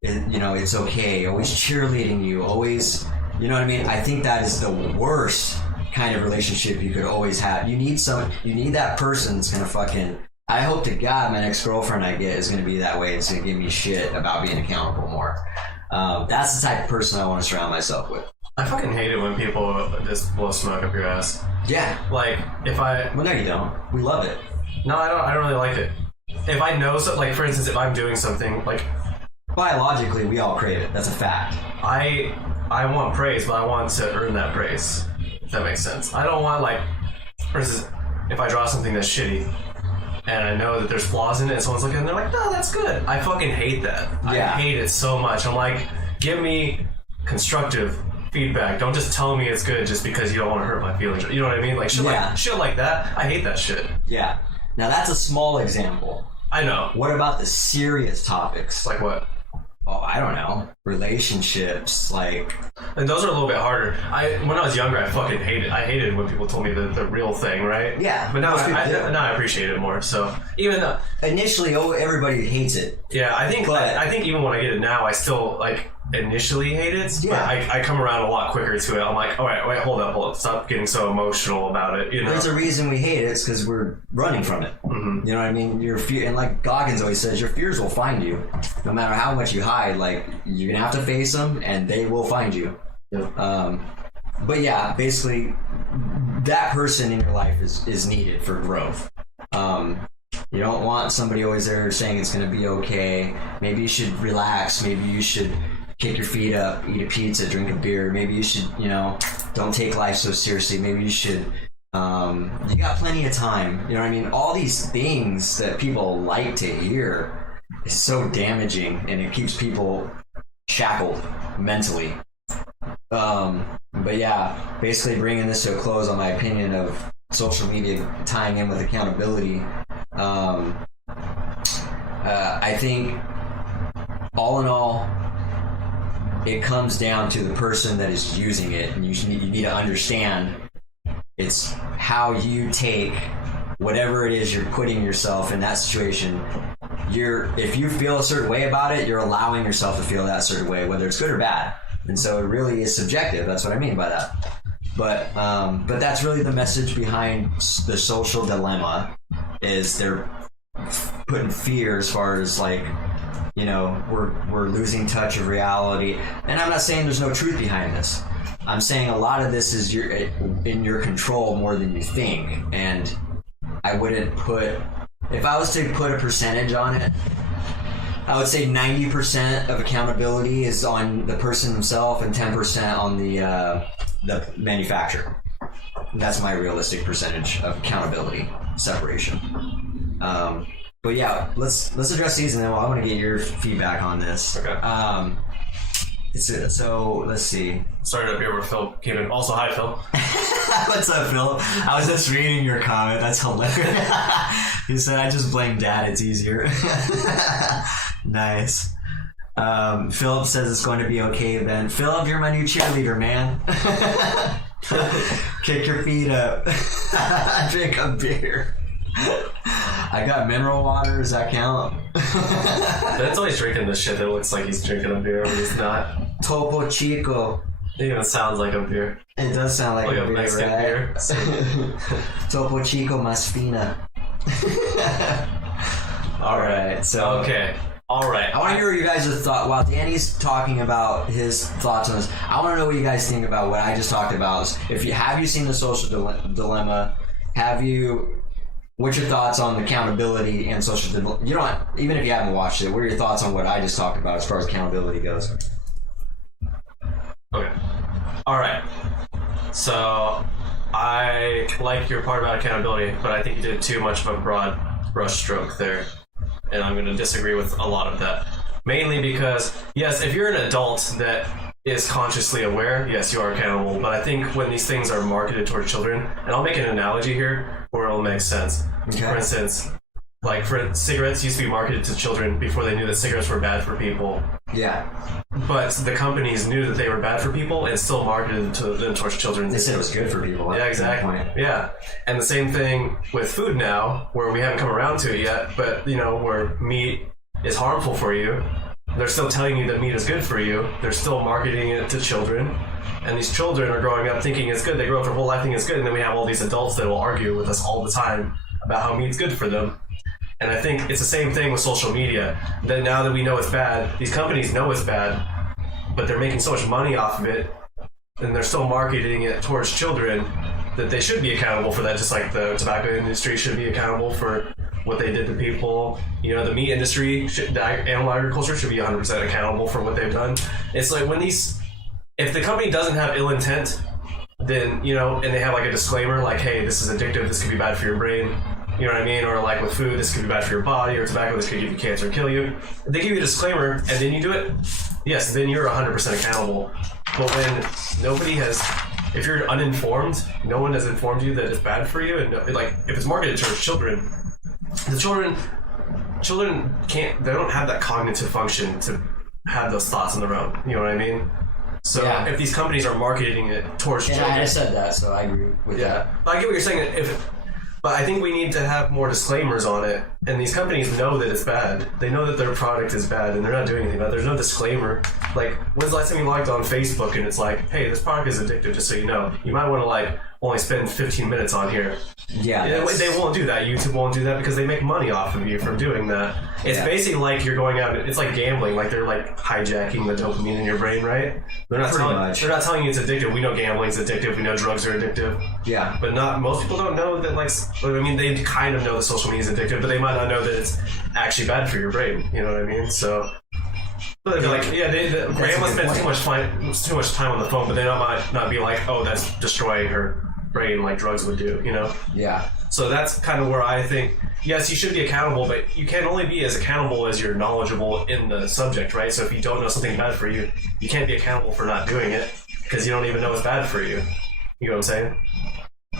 it's okay, always cheerleading you, always, you know what I mean? I think that is the worst kind of relationship you could always have. You need that person that's gonna fucking, I hope to God my next girlfriend I get is gonna be that way. It's gonna give me shit about being accountable more. That's the type of person I want to surround myself with. I fucking hate it when people just blow smoke up your ass. Yeah. Like, Well, no, you don't. We love it. No, I don't really like it. If I know something, like, for instance, if I'm doing something, like... Biologically, we all crave it. That's a fact. I want praise, but I want to earn that praise. If that makes sense. I don't want, like... For instance, if I draw something that's shitty, and I know that there's flaws in it, and someone's looking and they're like, no, that's good. I fucking hate that. Yeah. I hate it so much. I'm like, give me constructive feedback. Don't just tell me it's good just because you don't want to hurt my feelings. You know what I mean? Like shit like that. I hate that shit. Yeah. Now that's a small example. I know. What about the serious topics? Like what? Oh, I don't know. Relationships, like... And those are a little bit harder. When I was younger, I fucking hated. I hated when people told me the real thing, right? Yeah. But now I appreciate it more. So even though initially, everybody hates it. Yeah, I think even when I get it now, I still like initially hate it. Yeah. But I come around a lot quicker to it. I'm like, all right, wait, hold up, stop getting so emotional about it. You know, there's a reason we hate it. It's because we're running from it. Mm-hmm. You know what I mean? Your fear, and like Goggins always says, your fears will find you, no matter how much you hide. Like you're gonna have to face them, and they will find you. Yeah. But yeah, basically, that person in your life is needed for growth. You don't want somebody always there saying it's going to be okay. Maybe you should relax. Maybe you should kick your feet up, eat a pizza, drink a beer. Maybe you should, don't take life so seriously. Maybe you should, you got plenty of time. You know what I mean? All these things that people like to hear is so damaging, and it keeps people shackled mentally. But yeah, basically bringing this to a close on my opinion of social media tying in with accountability. I think all in all, it comes down to the person that is using it, and you need to understand it's how you take whatever it is you're putting yourself in that situation. if you feel a certain way about it, you're allowing yourself to feel that certain way, whether it's good or bad. And so it really is subjective. That's what I mean by that. But that's really the message behind the social dilemma, is they're putting fear as far as like, you know, we're losing touch of reality. And I'm not saying there's no truth behind this. I'm saying a lot of this is in your control more than you think. And I wouldn't if I was to put a percentage on it, I would say 90% of accountability is on the person himself and 10% on the manufacturer. That's my realistic percentage of accountability separation. But yeah, let's address these, and then I want to get your feedback on this. Okay. So let's see. Started up here where Phil came in. Also, hi, Phil. What's up, Phil? I was just reading your comment. That's hilarious. He said, I just blame Dad. It's easier. Nice. Philip says it's going to be okay then. Philip, you're my new cheerleader, man. Kick your feet up. Drink a beer. I got mineral water. Does that count? That's always drinking this shit that looks like he's drinking a beer when he's not. Topo Chico. It even sounds like a beer. It does sound like a beer, Mexican right? beer. Topo Chico más fina. Alright, so... Okay. Alright. I want to hear what you guys have thought. While Danny's talking about his thoughts on this, I want to know what you guys think about what I just talked about. Have you seen the social dilemma? What's your thoughts on accountability and social dilemma? You don't, even if you haven't watched it, what are your thoughts on what I just talked about as far as accountability goes? Okay. Alright. So, I like your part about accountability, but I think you did too much of a broad brushstroke there. And I'm going to disagree with a lot of that. Mainly because, yes, if you're an adult that is consciously aware, yes, you are accountable. But I think when these things are marketed towards children, and I'll make an analogy here where it'll make sense. Okay. For instance, like cigarettes used to be marketed to children before they knew that cigarettes were bad for people. Yeah. But the companies knew that they were bad for people and still marketed them towards children. They said it was good for people. Yeah, exactly. Yeah. And the same thing with food now, where we haven't come around to it yet, but, you know, where meat is harmful for you. They're still telling you that meat is good for you. They're still marketing it to children. And these children are growing up thinking it's good. They grow up their whole life thinking it's good. And then we have all these adults that will argue with us all the time about how meat's good for them. And I think it's the same thing with social media. That now that we know it's bad, these companies know it's bad, but they're making so much money off of it, and they're still marketing it towards children, that they should be accountable for that, just like the tobacco industry should be accountable for what they did to people. You know, the meat industry, animal agriculture should be 100% accountable for what they've done. It's like if the company doesn't have ill intent, then, you know, and they have like a disclaimer like, hey, this is addictive, this could be bad for your brain. You know what I mean? Or like with food, this could be bad for your body, or tobacco, this could give you cancer and kill you. If they give you a disclaimer and then you do it, yes, then you're 100% accountable. But when if you're uninformed, no one has informed you that it's bad for you, and like if it's marketed towards children, the children they don't have that cognitive function to have those thoughts on their own. You know what I mean? So yeah. If these companies are marketing it towards children, I said that, so I agree with that. But I get what you're saying. But I think we need to have more disclaimers on it. And these companies know that it's bad. They know that their product is bad, and they're not doing anything about it. There's no disclaimer. Like, when's the last time you logged on Facebook and it's like, hey, this product is addictive, just so you know. You might want to, like, only spend 15 minutes on here. Yeah. They won't do that. YouTube won't do that because they make money off of you from doing that. It's basically like you're going out, it's like gambling. Like, they're, like, hijacking the dopamine in your brain, right? They're not telling you it's addictive. We know gambling's addictive. We know drugs are addictive. Yeah. But most people don't know that, like, I mean, they kind of know that social media is addictive, but they might not know that it's actually bad for your brain. You know what I mean? So, but like, grandma spends too much time on the phone, but they might not be like, oh, that's destroying her brain like drugs would do, you know? Yeah. So that's kind of where I think, yes, you should be accountable, but you can only be as accountable as you're knowledgeable in the subject, right? So if you don't know something bad for you, you can't be accountable for not doing it because you don't even know it's bad for you. You know what I'm saying?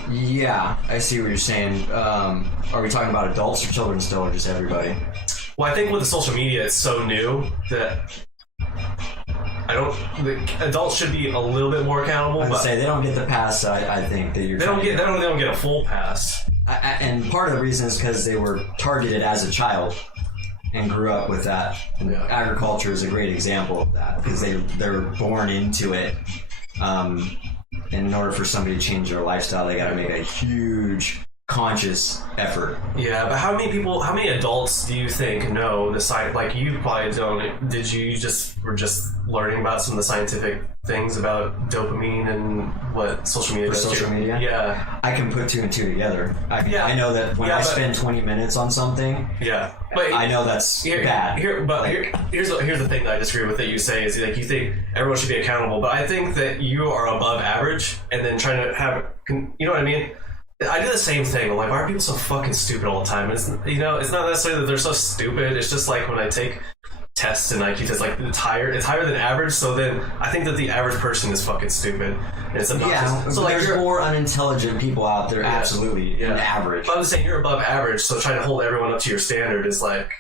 Yeah, I see what you're saying. Are we talking about adults or children still, or just everybody? Well, I think with the social media, it's so new that adults should be a little bit more accountable. I'd say they don't get the pass. I think that you're. They don't get a full pass. And part of the reason is because they were targeted as a child. and grew up with that. And Yeah. agriculture is a great example of that because they're born into it. And in order for somebody to change their lifestyle, they got to make a huge conscious effort. Yeah, but how many adults do you think know the science? Like, you probably don't. Did you were just learning about some of the scientific things about dopamine and what social media does to social you? media? Yeah. I can put two and two together. Yeah. I know that when Yeah, I but- spend 20 minutes on something, Yeah. But I know that's bad. Here's the thing that I disagree with that you say is like you think everyone should be accountable, but I think that you are above average, and then trying to have, you know what I mean? I do the same thing. I'm like, why are people so fucking stupid all the time? It's it's not necessarily that they're so stupid. It's just like when I take tests and IQ tests, like it's higher than average. So then I think that the average person is fucking stupid. And it's obnoxious. Yeah, so like there's more unintelligent people out there, absolutely, than average. But I'm just saying you're above average, so trying to hold everyone up to your standard is like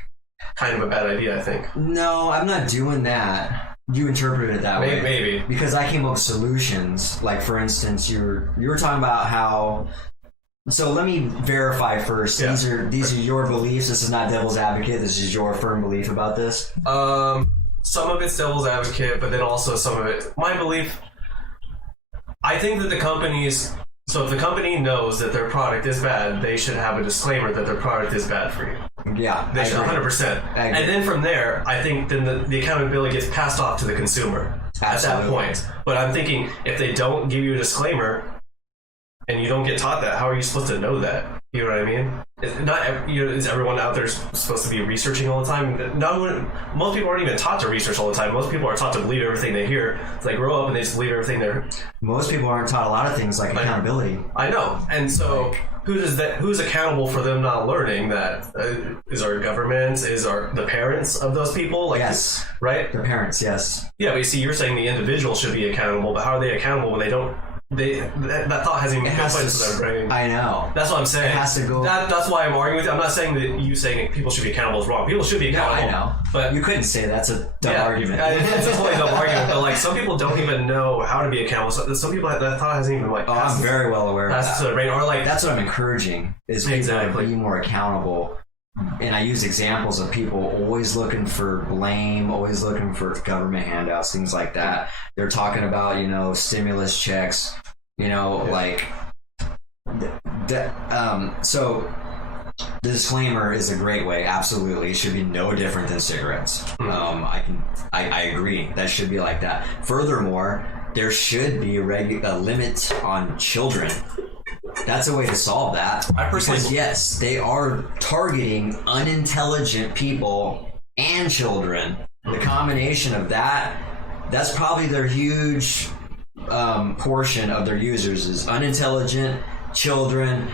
kind of a bad idea, I think. No, I'm not doing that. You interpreted it that way. Maybe. Because I came up with solutions. Like, for instance, you were talking about how... So let me verify first. Yeah. These are your beliefs. This is not devil's advocate. This is your firm belief about this. Some of it's devil's advocate, but then also some of it, my belief. I think that the companies. So if the company knows that their product is bad, they should have a disclaimer that their product is bad for you. Yeah, They should 100%. I agree. And then from there, I think then the accountability gets passed off to the consumer at that Absolutely. point. But I'm thinking if they don't give you a disclaimer and you don't get taught that, how are you supposed to know that? You know what I mean? Is everyone out there supposed to be researching all the time? Most people aren't even taught to research all the time. Most people are taught to believe everything they hear. It's like grow up and they just believe everything they're. Most people aren't taught a lot of things like accountability. I know, and so who's accountable for them not learning that? Is our government? Is the parents of those people? Like, Yes. right? The parents, yes. Yeah, but you see, you're saying the individual should be accountable, but how are they accountable when they don't? That thought hasn't even has been to put into their brain. I know. That's what I'm saying. It has to go- That's why I'm arguing with you. I'm not saying that you saying people should be accountable is wrong. People should be No, accountable. I know. But You couldn't say that's a dumb argument. It's a totally dumb argument. But like some people don't even know how to be accountable. So some people that thought hasn't even like Oh, passed I'm very well aware of passed to that. their brain, or like That's what I'm encouraging, is people Exactly. to be more accountable. And I use examples of people always looking for blame, always looking for government handouts, things like that. They're talking about, stimulus checks, like... So the disclaimer is a great way. Absolutely, it should be no different than cigarettes. I agree. That should be like that. Furthermore, there should be a limit on children. That's a way to solve that. I personally- Because yes, they are targeting unintelligent people and children. The combination of that's probably their huge portion of their users is unintelligent children.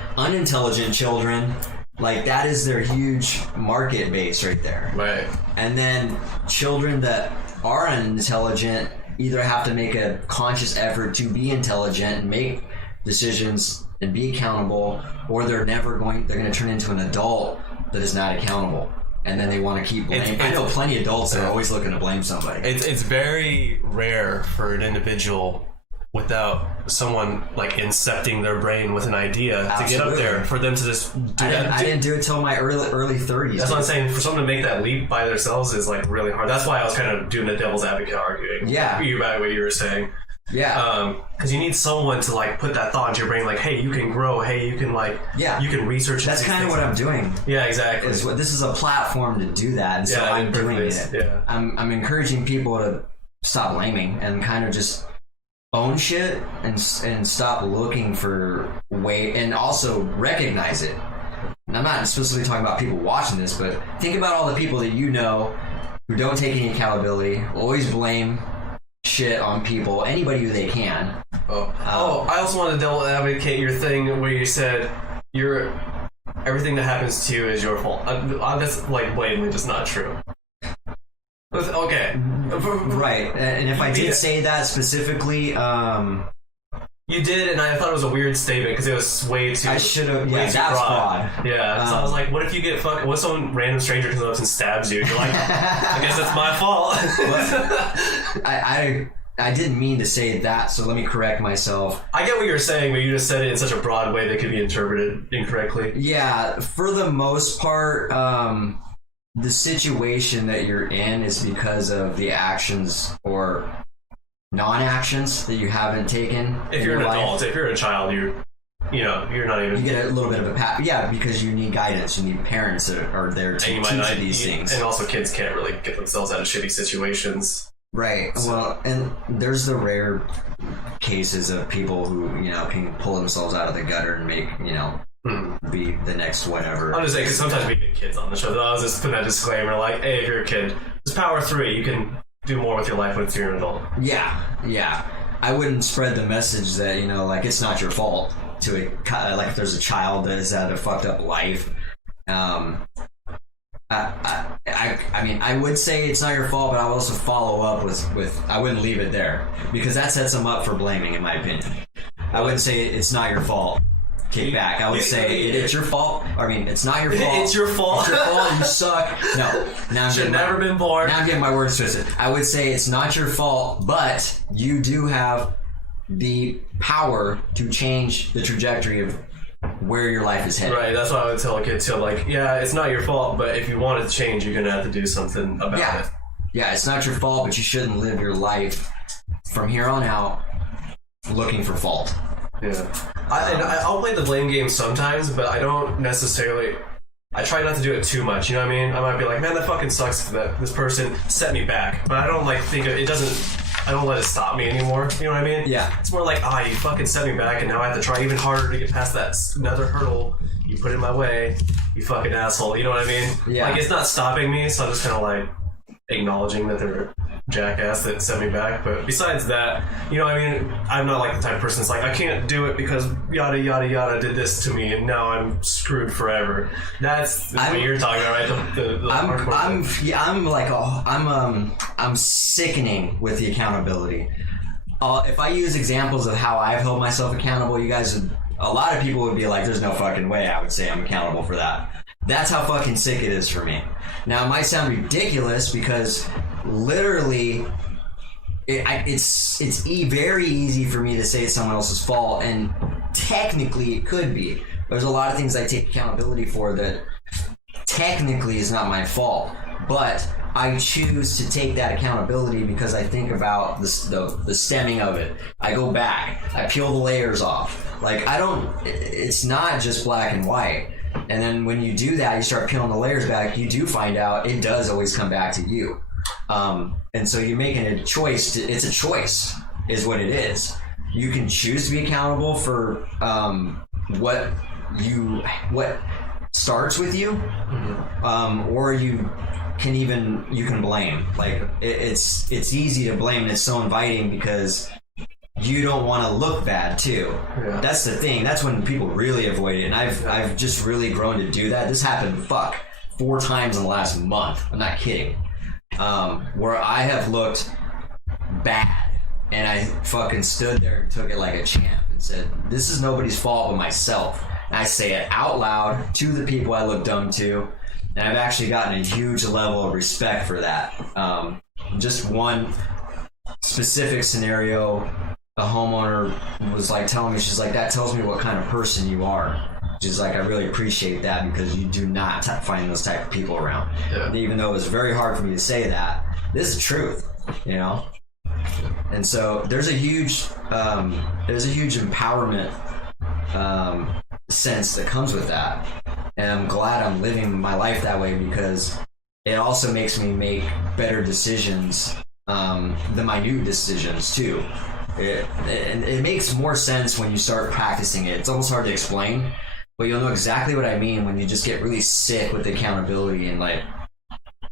Like, that is their huge market base right there. right. And then children that are unintelligent either have to make a conscious effort to be intelligent and make decisions and be accountable, or they're going to turn into an adult that is not accountable. And then they want to keep blaming. I know plenty of adults that are always looking to blame somebody. It's very rare for an individual without someone like incepting their brain with an idea to get up Absolutely. there for them to just do that. I didn't do it till my early 30s. That's what I'm saying. For someone to make that leap by themselves is like really hard. That's why I was kind of doing the devil's advocate arguing. Yeah. You about what you were saying. Yeah. Because you need someone to like put that thought into your brain, like, hey, you can grow. Hey, you can you can research. That's these kind of things. what I'm doing. Yeah, exactly. This is a platform to do that, and so Yeah, I'm doing perfect. it. Yeah. I'm encouraging people to stop blaming and kind of just own shit and stop looking for and also recognize it. And I'm not specifically talking about people watching this, but think about all the people that you know who don't take any accountability, always blame shit on people, anybody who they can. I also want to devil advocate your thing where you said everything that happens to you is your fault. That's like blatantly just not true. Okay. Right, and if I did say that specifically, you did, and I thought it was a weird statement because it was way too. I should have. way Yeah, too that's broad. fraud. Yeah, so I was like, what if you get fucked? What if some random stranger comes up and stabs you? You're like, I guess that's my fault. I didn't mean to say that, so let me correct myself. I get what you're saying, but you just said it in such a broad way that could be interpreted incorrectly. Yeah, for the most part, the situation that you're in is because of the actions or non-actions that you haven't taken. If you're an adult, if you're a child, you're not even. You get a little bit of a because you need guidance. You need parents that are there to teach you these things. And also, kids can't really get themselves out of shitty situations. Right. So. Well, and there's the rare cases of people who can pull themselves out of the gutter and make be the next whatever. I'm just saying, because sometimes we get kids on the show. I was just putting that disclaimer, like, hey, if you're a kid, there's power 3. You can do more with your life when you're an adult. Yeah. I wouldn't spread the message that like it's not your fault to like if there's a child that has had a fucked up life. I mean, I would say it's not your fault, but I would also follow up with I wouldn't leave it there because that sets them up for blaming, in my opinion. I wouldn't say it's not your fault. Kick back. I would say it's your fault. I mean, it's not your fault. It's your fault. It's your fault. You suck. No. Now should have never been born. Now I'm getting my words twisted. I would say it's not your fault, but you do have the power to change the trajectory of where your life is headed. Right, that's what I would tell a kid too. Like, yeah, it's not your fault, but if you want it to change, you're gonna have to do something about it. Yeah, it's not your fault, but you shouldn't live your life from here on out looking for fault. Yeah, I'll play the blame game sometimes, but I don't necessarily. I try not to do it too much. You know what I mean? I might be like, man, that fucking sucks that this person set me back, but I don't think it doesn't. I don't let it stop me anymore. You know what I mean? Yeah. It's more like, you fucking set me back, and now I have to try even harder to get past that another hurdle you put in my way. You fucking asshole. You know what I mean? Yeah. Like, it's not stopping me, so I'm just kind of like acknowledging that they're a jackass that set me back. But besides that, you know what I mean? I'm not like the type of person that's like, I can't do it because yada yada yada did this to me, and now I'm screwed forever. That's what you're talking about, right? I'm sickening with the accountability. If I use examples of how I've held myself accountable, a lot of people would be like, there's no fucking way I would say I'm accountable for that. That's how fucking sick it is for me. Now, it might sound ridiculous because literally it's very easy for me to say it's someone else's fault, and technically it could be. There's a lot of things I take accountability for that technically is not my fault, but I choose to take that accountability because I think about the stemming of it. I go back. I peel the layers off. Like, it's not just black and white. And then when you do that, you start peeling the layers back, you do find out it does always come back to you. And so you're making a choice. It's a choice is what it is. You can choose to be accountable for what starts with you, or you can blame. Like, it's easy to blame, and it's so inviting because you don't want to look bad too. Yeah. That's the thing. That's when people really avoid it. And I've just really grown to do that. This happened 4 times in the last month. I'm not kidding. Where I have looked bad and I fucking stood there and took it like a champ and said, this is nobody's fault but myself. And I say it out loud to the people I look dumb to. And I've actually gotten a huge level of respect for that. Just one specific scenario, a homeowner was like telling me, she's like, that tells me what kind of person you are. She's like, I really appreciate that because you do not find those type of people around. Yeah. Even though it was very hard for me to say that, this is the truth, you know? And so there's a huge empowerment sense that comes with that. And I'm glad I'm living my life that way because it also makes me make better decisions, the minute decisions too. It makes more sense when you start practicing it. It's almost hard to explain, but you'll know exactly what I mean when you just get really sick with accountability and like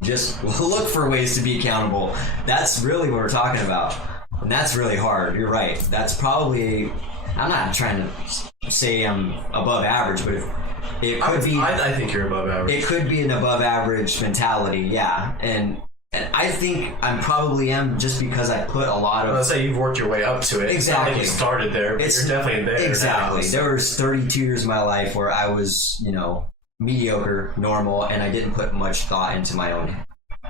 just look for ways to be accountable. That's really what we're talking about, and that's really hard. You're right. That's probably, I'm not trying to say I'm above average, but it could be. I think you're above average. It could be an above average mentality, yeah, and I think I probably am just because I put a lot of... Let's say you've worked your way up to it. Exactly. You started there, but you're definitely there. Exactly. Now, so. There was 32 years of my life where I was, mediocre, normal, and I didn't put much thought into my own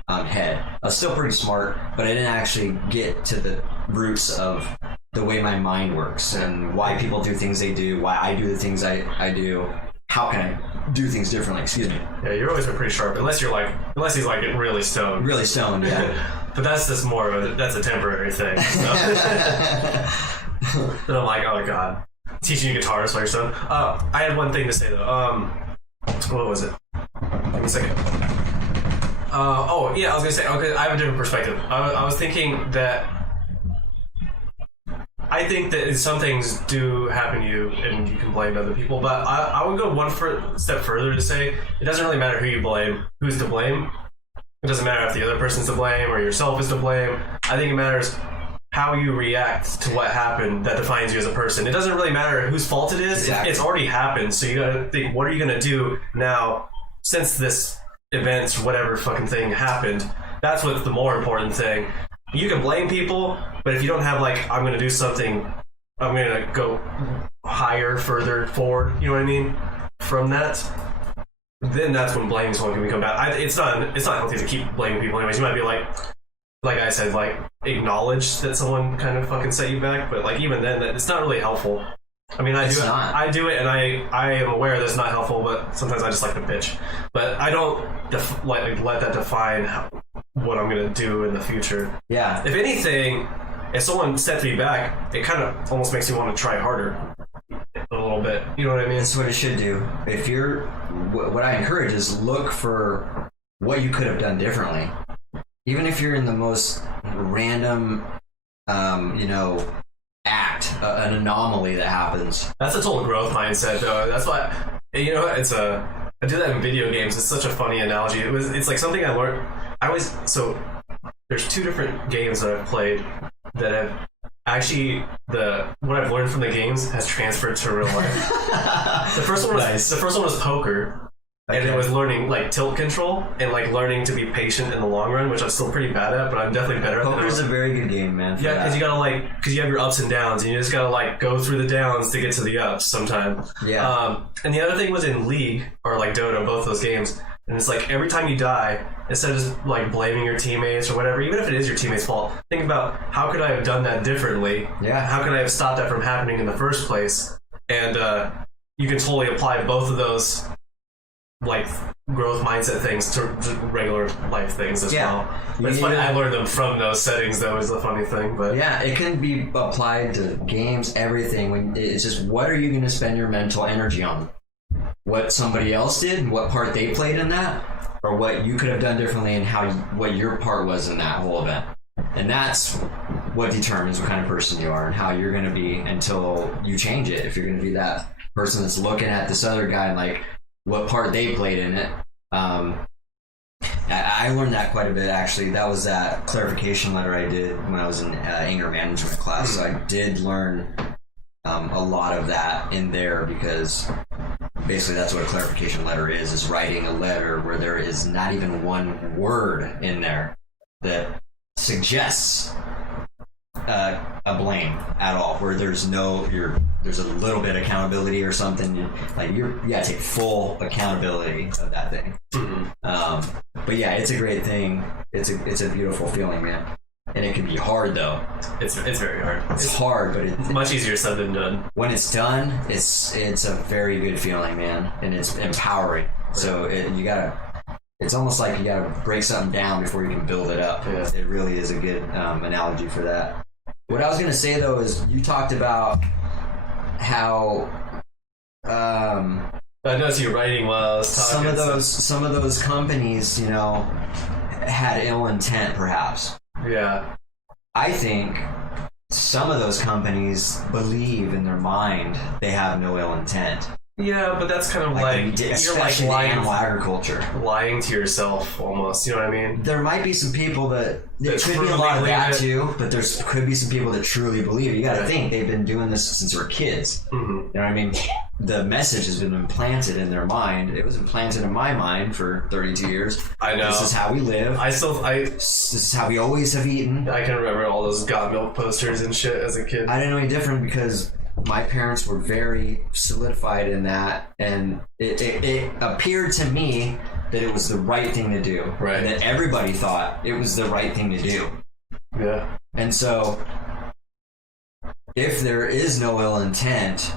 head. I was still pretty smart, but I didn't actually get to the roots of the way my mind works and why people do things they do, why I do the things I do. How can I do things differently. Excuse me. Yeah, you're always been pretty sharp, unless he's like really stoned. Really stoned, yeah. But that's just that's a temporary thing. So. Then I'm like, oh god, teaching you guitar while you're stoned. I had one thing to say though. What was it? Give me a second. I was gonna say, okay, I have a different perspective. I was thinking that I think that some things do happen to you and you can blame other people, but I would go one step further to say it doesn't really matter who you blame, who's to blame. It doesn't matter if the other person's to blame or yourself is to blame. I think it matters how you react to what happened that defines you as a person. It doesn't really matter whose fault it is. Exactly. It's already happened, so you gotta think, what are you gonna do now since this event, whatever fucking thing happened? That's what's the more important thing. You can blame people, but if you don't have like, I'm gonna do something, I'm gonna go higher, further forward, you know what I mean, from that, then that's when blaming someone can become bad. It's not healthy to keep blaming people anyways. You might be like I said, like, acknowledge that someone kind of fucking set you back, but like even then, it's not really helpful. I mean, I do it, and I am aware that's not helpful, but sometimes I just like to bitch. But I don't let that define what I'm gonna do in the future. Yeah. If anything, if someone sets me back, it kind of almost makes me want to try harder a little bit. You know what I mean? That's what it should do. If you're, what I encourage is look for what you could have done differently. Even if you're in the most random, act, an anomaly that happens. That's a total growth mindset, though. That's why, I do that in video games. It's such a funny analogy. It's like something I learned. There's two different games that I've played that have actually what I've learned from the games has transferred to real life. The first one was poker. Okay. And it was learning like tilt control and like learning to be patient in the long run, which I'm still pretty bad at, but I'm definitely better at it. Poker's a very good game, man. Yeah, because you gotta because you have your ups and downs, and you just gotta like go through the downs to get to the ups sometimes. Yeah. And the other thing was in League or like Dota, both those games, and it's like every time you die, instead of just like blaming your teammates or whatever, even if it is your teammate's fault, think about how could I have done that differently? Yeah. How could I have stopped that from happening in the first place? And you can totally apply both of those like growth mindset things to regular life things as well. But it's funny, I learned them from those settings. That was the funny thing. But yeah, it can be applied to games, everything. It's just, what are you going to spend your mental energy on? What somebody else did, what part they played in that, or what you could have done differently, and what your part was in that whole event. And that's what determines what kind of person you are and how you're going to be until you change it. If you're going to be that person that's looking at this other guy and like what part they played in it. I learned that quite a bit, actually. That was that clarification letter I did when I was in anger management class. So I did learn a lot of that in there, because basically that's what a clarification letter is writing a letter where there is not even one word in there that suggests a blame at all, where there's there's a little bit of accountability or something. Like you gotta take full accountability of that thing. Mm-hmm. But yeah, it's a great thing. It's a beautiful feeling, man. And it can be hard though. It's very hard. It's hard, but it's much easier said than done. When it's done, it's a very good feeling, man, and it's empowering. So it's almost like you gotta break something down before you can build it up. Yeah. It really is a good analogy for that. What I was gonna say though is you talked about how I noticed you writing while I was talking. Some of those companies, had ill intent, perhaps. Yeah. I think some of those companies believe in their mind they have no ill intent. Yeah, but that's kind of like you're like lying, animal agriculture, lying to yourself almost. You know what I mean? There might be some people that could be a lot of that too, but there could be some people that truly believe it. You got to think they've been doing this since they were kids. Mm-hmm. You know what I mean? The message has been implanted in their mind. It was implanted in my mind for 32 years. I know. This is how we live. This is how we always have eaten. I can remember all those Got Milk posters and shit as a kid. I didn't know any different because my parents were very solidified in that, and it appeared to me that it was the right thing to do. Right. And that everybody thought it was the right thing to do. Yeah. And so, if there is no ill intent,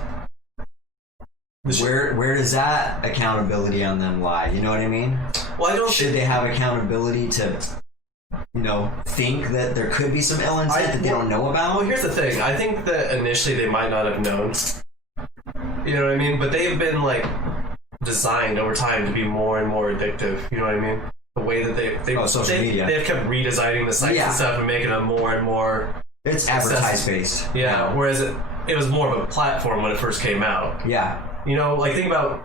where does that accountability on them lie? You know what I mean? Well, I don't Should they have accountability to, think that there could be some ill intent that they don't know about? Well, here's the thing. I think that initially they might not have known. You know what I mean? But they've been like designed over time to be more and more addictive. You know what I mean? The way that social media. They've kept redesigning the sites and stuff and making them more and more. It's advertise based. Yeah. Whereas it was more of a platform when it first came out. Yeah. Like think about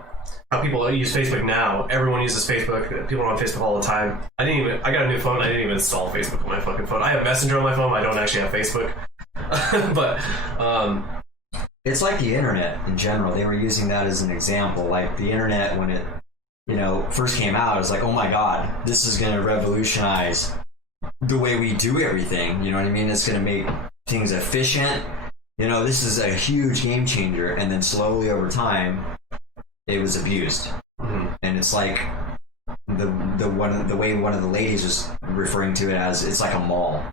how people use Facebook now. Everyone uses Facebook. People are on Facebook all the time. I got a new phone. I didn't even install Facebook on my fucking phone. I have Messenger on my phone. I don't actually have Facebook. But it's like the internet in general. They were using that as an example. Like the internet when it, first came out, it was like, oh my God, this is going to revolutionize the way we do everything. You know what I mean? It's going to make things efficient. This is a huge game changer. And then slowly over time, it was abused. Mm-hmm. And it's like the way one of the ladies was referring to it as, it's like a mall.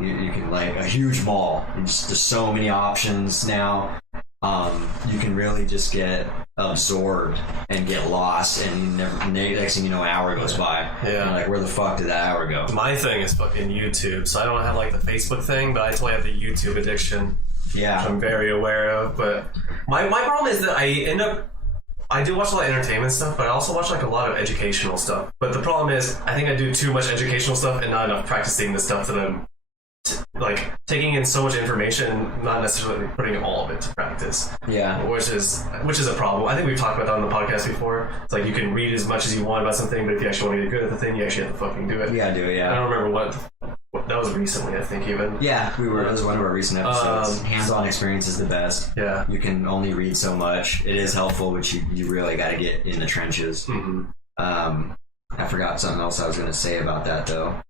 You can like a huge mall. There's so many options now. You can really just get absorbed and get lost, and next thing you know, an hour goes by. Yeah. Like, where the fuck did that hour go? My thing is fucking YouTube, so I don't have like the Facebook thing, but I totally have the YouTube addiction. Yeah. Which I'm very aware of. But my problem is that I do watch a lot of entertainment stuff, but I also watch like a lot of educational stuff. But the problem is, I think I do too much educational stuff and not enough practicing the stuff that I'm like taking in so much information and not necessarily putting all of it to practice. Yeah. Which is a problem. I think we've talked about that on the podcast before. It's like you can read as much as you want about something, but if you actually want to get good at the thing, you actually have to fucking do it. You gotta do it, yeah. I don't remember what that was recently, I think, even. Yeah, that was one of our recent episodes. Hands-on experience is the best. Yeah. You can only read so much. It is helpful, but you really gotta get in the trenches. Mm-hmm. I forgot something else I was gonna say about that, though.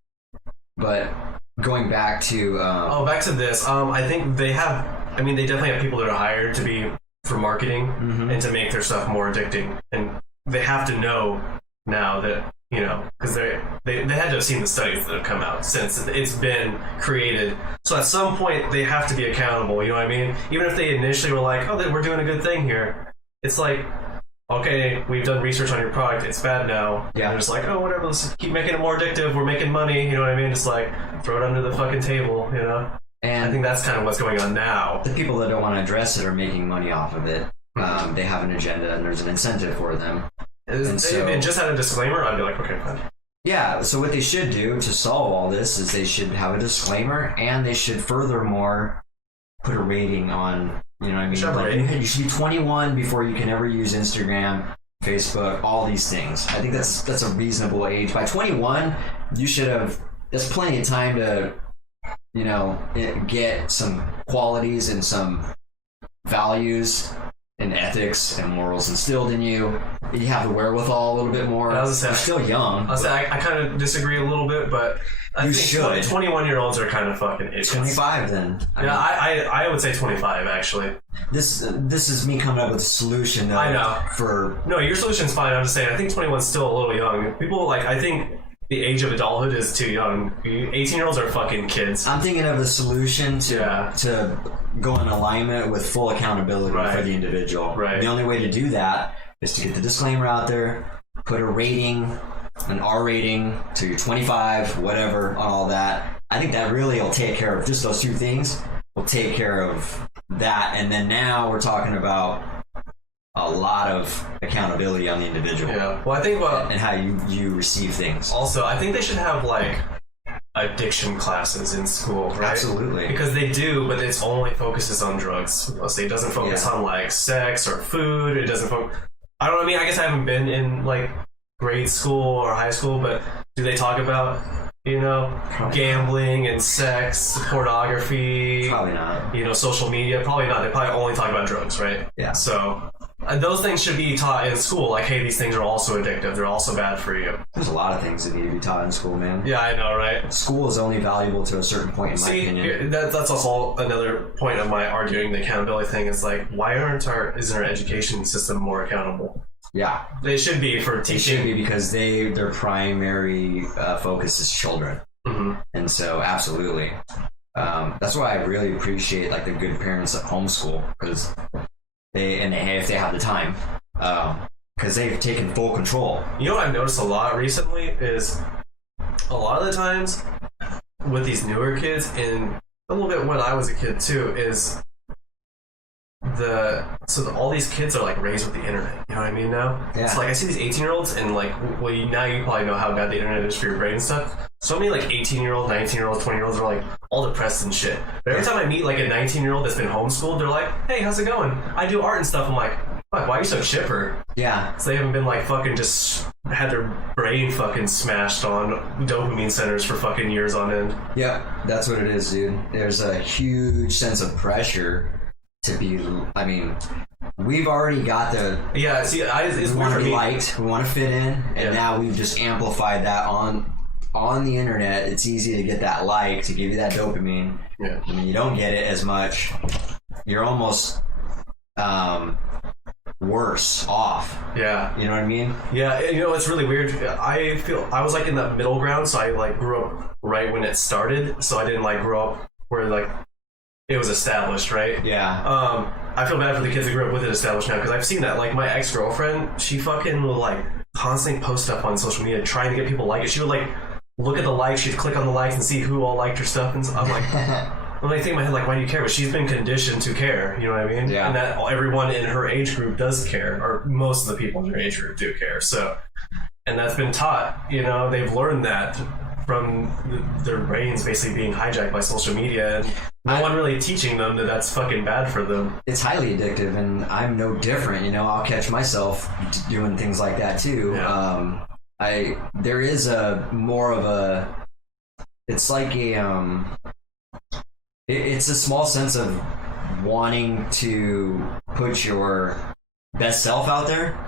But going back to back to this, I think they definitely have people that are hired to be for marketing and to make their stuff more addicting, and they have to know now that because they had to have seen the studies that have come out since it's been created. So at some point they have to be accountable. You know what I mean? Even if they initially were like, oh, we're doing a good thing here, it's like, okay, we've done research on your product, it's bad now. Yeah. And they're just like, oh, whatever, let's keep making it more addictive, we're making money, you know what I mean? Just like, throw it under the fucking table, And I think that's kind of what's going on now. The people that don't want to address it are making money off of it. They have an agenda and there's an incentive for them. If they just had a disclaimer, I'd be like, okay, fine. Yeah, so what they should do to solve all this is they should have a disclaimer, and they should furthermore put a rating on, you know what I mean? Like, you should be 21 before you can ever use Instagram, Facebook, all these things. I think that's a reasonable age. By 21, you should have, that's plenty of time to, get some qualities and some values and ethics and morals instilled in you. You have the wherewithal a little bit more. You're still young. I kind of disagree a little bit, but I think 21-year-olds are kind of fucking idiots. 25 then. I would say 25 actually. This is me coming up with a solution though. I know. No, your solution's fine. I'm just saying I think 21's still a little young. People I think the age of adulthood is too young. 18-year-olds are fucking kids. I'm thinking of the solution to go in alignment with full accountability for the individual. Right. The only way to do that is to get the disclaimer out there, put a rating, an R rating, so you're 25, whatever, on all that. I think that really will take care of just those two things. Will take care of that, and then now we're talking about a lot of accountability on the individual. Yeah. Well, I think and how you receive things. Also, I think they should have addiction classes in school, right? Absolutely. Because they do, but it only focuses on drugs. It doesn't focus on sex or food. It doesn't focus. I don't know. I mean, I guess I haven't been in grade school or high school, but do they talk about gambling and sex, pornography? Probably not. Social media? Probably not. They probably only talk about drugs, right? Yeah. So those things should be taught in school. Like, hey, these things are also addictive. They're also bad for you. There's a lot of things that need to be taught in school, man. Yeah, I know, right? School is only valuable to a certain point, in my opinion. That's also another point of my arguing the accountability thing. Is why isn't our education system more accountable? Yeah. They should be for teaching. They should be because their primary focus is children. Mm-hmm. And so, absolutely. That's why I really appreciate the good parents that homeschool, because if they have the time, because they've taken full control. You know what I've noticed a lot recently is a lot of the times with these newer kids, and a little bit when I was a kid too, is all these kids are like raised with the internet. You know what I mean now? Yeah. It's like I see these 18-year-olds and like, well, now you probably know how bad the internet is for your brain and stuff. So many like 18-year-olds, 19-year-olds, 20-years are like all depressed and shit. But every time I meet like a 19-year-old that's been homeschooled, they're like, hey, how's it going? I do art and stuff. I'm like, fuck, why are you so chipper? Yeah. So they haven't been like fucking just had their brain fucking smashed on dopamine centers for fucking years on end. Yep, that's what it is, dude. There's a huge sense of pressure to be, I mean, we've already got the, Yeah, see, it's we weird want for to be me. liked, we want to fit in, and Yeah. now we've just amplified that on the internet. It's easy to get that like, to give you that dopamine. Yeah. I mean, you don't get it as much. You're almost worse off. Yeah. You know what I mean? Yeah, you know, it's really weird. I feel I was like in that middle ground, so I like grew up right when it started, so I didn't like grow up where like it was established, right? Yeah. I feel bad for the kids that grew up with it established now, because I've seen that. Like my ex-girlfriend, she fucking will like constantly post stuff on social media trying to get people to like it. She would like look at the likes, she'd click on the likes and see who all liked her stuff, and I'm like, I'm like thinking in my head, like, why do you care? But she's been conditioned to care, you know what I mean? Yeah. And that everyone in her age group does care, or most of the people in her age group do care. So, and that's been taught, you know, they've learned that from their brains basically being hijacked by social media, and no one really teaching them that that's fucking bad for them. It's highly addictive, and I'm no different. You know, I'll catch myself doing things like that too. Yeah. There is a more of a, it's like a it's a small sense of wanting to put your best self out there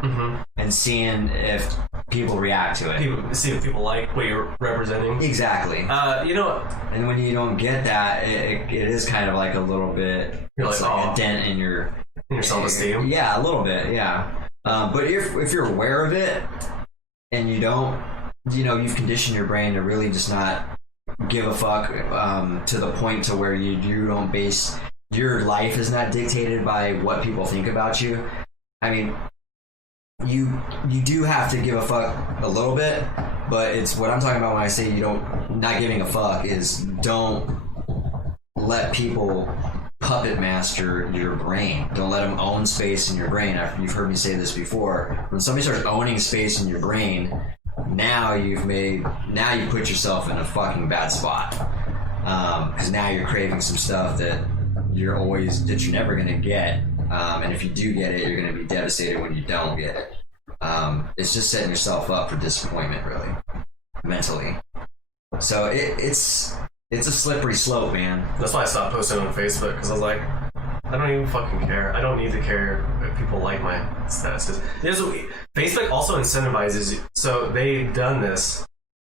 and seeing if people react to it. People see if people like what you're representing. Exactly. You know, And when you don't get that, it is kind of like a little bit, You're it's like, like oh. a dent in your self-esteem. Yeah, a little bit, yeah. But if you're aware of it and you don't, you know, you've conditioned your brain to really just not give a fuck, to the point to where you don't base, your life is not dictated by what people think about you. I mean, you do have to give a fuck a little bit, but it's what I'm talking about when I say not giving a fuck is don't let people puppet master your brain. Don't let them own space in your brain. You've heard me say this before. When somebody starts owning space in your brain, now you put yourself in a fucking bad spot. Because now you're craving some stuff that you're never gonna get. And if you do get it, you're gonna be devastated when you don't get it. It's just setting yourself up for disappointment, really, mentally. So it's a slippery slope, man. That's why I stopped posting on Facebook, because I was like, I don't even fucking care. I don't need to care if people like my statuses. Facebook also incentivizes you. So they've done this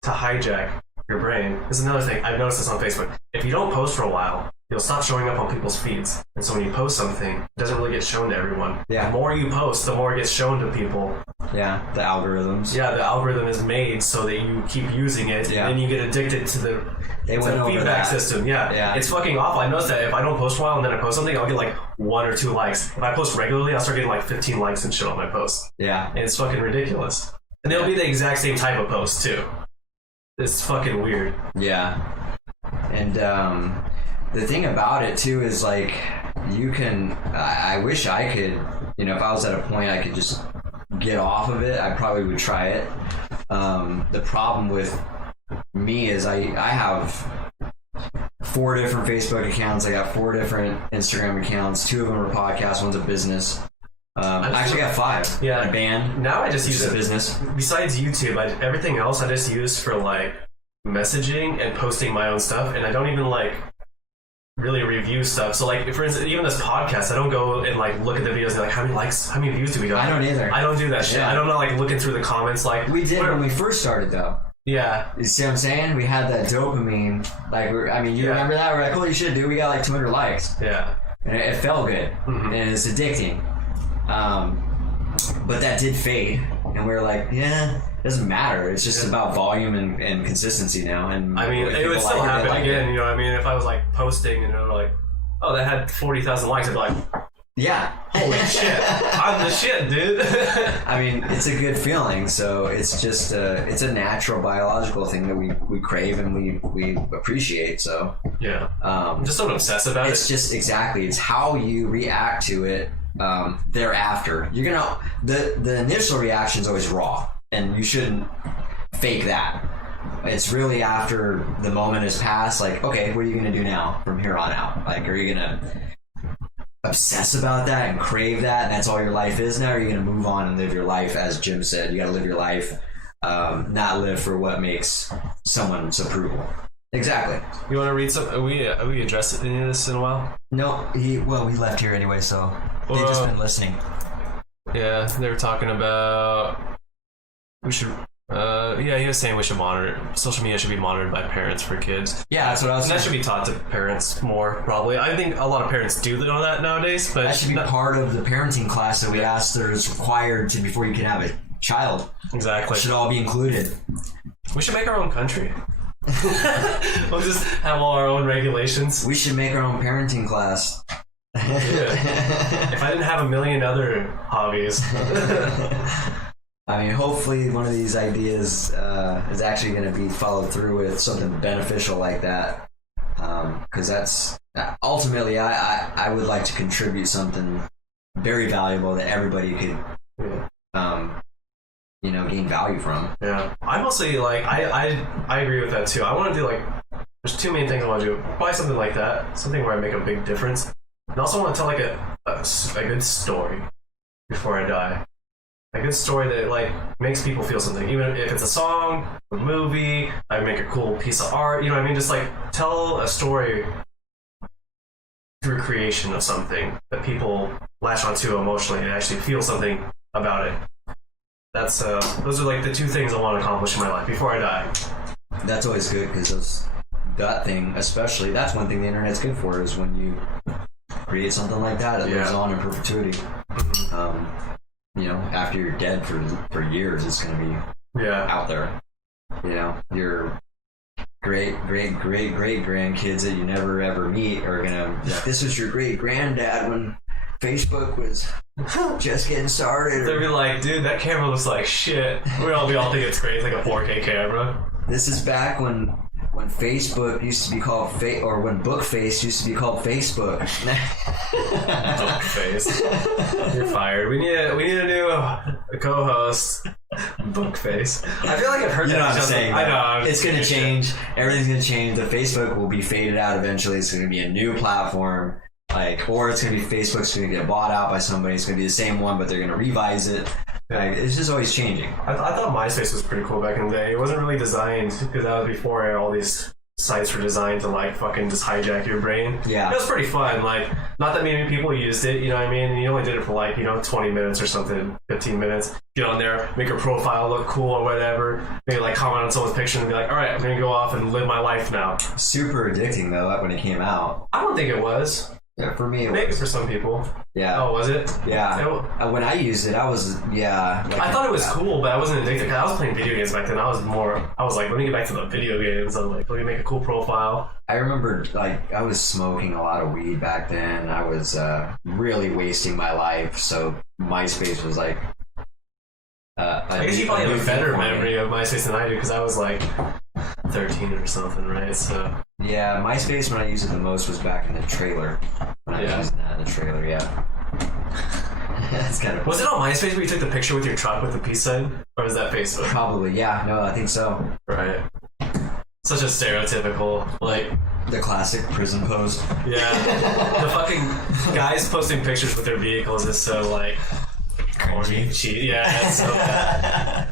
to hijack your brain. This is another thing. I've noticed this on Facebook. If you don't post for a while, you'll stop showing up on people's feeds. And so when you post something, it doesn't really get shown to everyone. Yeah. The more you post, the more it gets shown to people. Yeah, the algorithms. Yeah, the algorithm is made so that you keep using it, Yeah. and you get addicted to the feedback system. Yeah, it's fucking awful. I noticed that if I don't post for a while and then I post something, I'll get like 1 or 2 likes. If I post regularly, I'll start getting like 15 likes and shit on my posts. Yeah. And it's fucking ridiculous. And they'll be the exact same type of post too. It's fucking weird. Yeah. And the thing about it too is like you can. I wish I could. You know, if I was at a point I could just get off of it, I probably would try it. The problem with me is I have 4 different Facebook accounts. I got 4 different Instagram accounts. 2 of them are podcasts. One's a business. I actually got 5. Yeah. And a band. Now I just Which use is a it. business. Besides YouTube, everything else I just use for like messaging and posting my own stuff, and I don't even like really review stuff. So like, for instance, even this podcast, I don't go and like look at the videos and like how many likes, how many views do we got? I don't either. I don't do that shit. Yeah. I don't know, like looking through the comments like We did when we first started though. Yeah. You see what I'm saying? We had that dopamine. Like, you remember that? We're like, holy shit, dude, we got like 200 likes. Yeah. And it felt good. And it's addicting. But that did fade. And we were like, yeah, it doesn't matter. It's just about volume and consistency now. And I mean, if it people would still like happen they like again. it. You know what I mean? If I was like posting and like, oh, that had 40,000 likes, I'd be like, Yeah. Holy shit. I'm the shit, dude. I mean, it's a good feeling. So it's just it's a natural biological thing that we crave and we appreciate. So yeah. Just don't obsess about it's just exactly. It's how you react to it thereafter. You're gonna the initial reaction is always raw, and you shouldn't fake that. It's really after the moment has passed. Like, okay, what are you gonna do now from here on out? Like, are you gonna obsess about that and crave that and that's all your life is now? Or are you going to move on and live your life? As Jim said, you got to live your life, not live for what makes someone's approval. Exactly. You want to read some? Have we addressed any of this in a while? No, we left here anyway, so they've just been listening. Yeah, they were talking about we should. Yeah, he was saying we should monitor social media should be monitored by parents for kids. Yeah, that's what I was saying. That saying. should be taught to parents more, probably. I think a lot of parents do know that nowadays, but that should be part of the parenting class that we asked that is required to before you can have a child. Exactly. It should all be included. We should make our own country. We'll just have all our own regulations. We should make our own parenting class. Yeah. If I didn't have a million other hobbies. I mean, hopefully one of these ideas is actually going to be followed through with something beneficial like that. Because that's ultimately, I would like to contribute something very valuable that everybody could, gain value from. Yeah, I mostly like I agree with that too. I want to do there's two main things I want to do. Probably something like that, something where I make a big difference. And I also want to tell a good story before I die. A good story that makes people feel something, even if it's a song, a movie. I make a cool piece of art. You know what I mean? Just tell a story through creation of something that people latch onto emotionally and actually feel something about it. That's those are the two things I want to accomplish in my life before I die. That's always good because that thing, especially, that's one thing the internet's good for is when you create something like that, it lives on in perpetuity. After you're dead for years, it's going to be out there. Your great grandkids that you never ever meet are going to, this was your great granddad when Facebook was just getting started. They'll be like, dude, that camera looks like shit. We all think it's great. It's like a 4K camera. This is back when Facebook used to be called or when Bookface used to be called Facebook. Bookface. You're fired. We need a new co-host. Bookface. I feel like I've heard that. What I'm saying. I know. It's going to change. Everything's going to change. The Facebook will be faded out eventually. It's going to be a new platform. Or it's going to be Facebook's going to get bought out by somebody. It's going to be the same one, but they're going to revise it. It's just always changing. I thought MySpace was pretty cool back in the day. It wasn't really designed, because that was before all these sites were designed to fucking just hijack your brain. Yeah. It was pretty fun. Not that many people used it, you know what I mean? And you only did it for 20 minutes or something, 15 minutes. Get on there, make your profile look cool or whatever. Maybe comment on someone's picture and be like, all right, I'm going to go off and live my life now. Super addicting though when it came out. I don't think it was. Yeah, for me, maybe for some people. Yeah. Oh, was it? Yeah. When I used it, I was I thought it was cool, but I wasn't addicted. Cause I was playing video games back then. I was like, let me get back to the video games. I'm like, let me make a cool profile. I remember, I was smoking a lot of weed back then. I was really wasting my life. So MySpace was I guess you probably have a better memory of MySpace than I do, because I was 13 or something, right? So. Yeah, MySpace when I used it the most was back in the trailer. When I was using that in the trailer, That's kind of. Was it on MySpace where you took the picture with your truck with the peace sign, or was that Facebook? Probably, yeah. No, I think so. Right. Such a stereotypical the classic prison pose. Yeah. The fucking guys posting pictures with their vehicles is so cringy. Cheat. Yeah, it's so bad.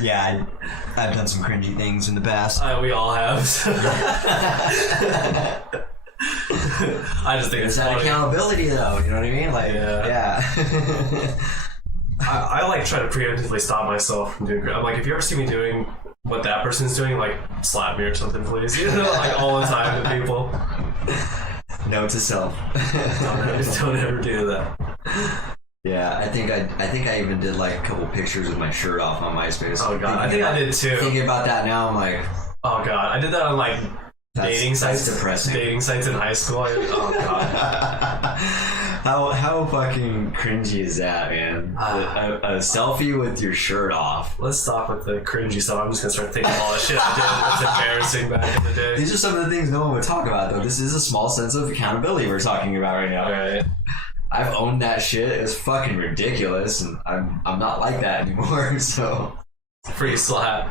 Yeah, I've done some cringy things in the past. We all have. I just think there's that accountability, though. You know what I mean? Yeah. I try to preemptively stop myself from doing. I'm if you ever see me doing what that person's doing, slap me or something, please. All the time to people. Note to self. Don't ever do that. Yeah, I think I even did a couple pictures with my shirt off on MySpace. Oh god, I think I did too. Thinking about that now, I'm like, oh god, I did that on dating sites. That's depressing. Dating sites in high school. Oh god. How fucking cringy is that, man? A selfie with your shirt off. Let's stop with the cringy stuff. I'm just gonna start thinking of all the shit I did that's embarrassing back in the day. These are some of the things no one would talk about, though. This is a small sense of accountability we're talking about right now. Alright. I've owned that shit. It's fucking ridiculous, and I'm not like that anymore. So Free slap.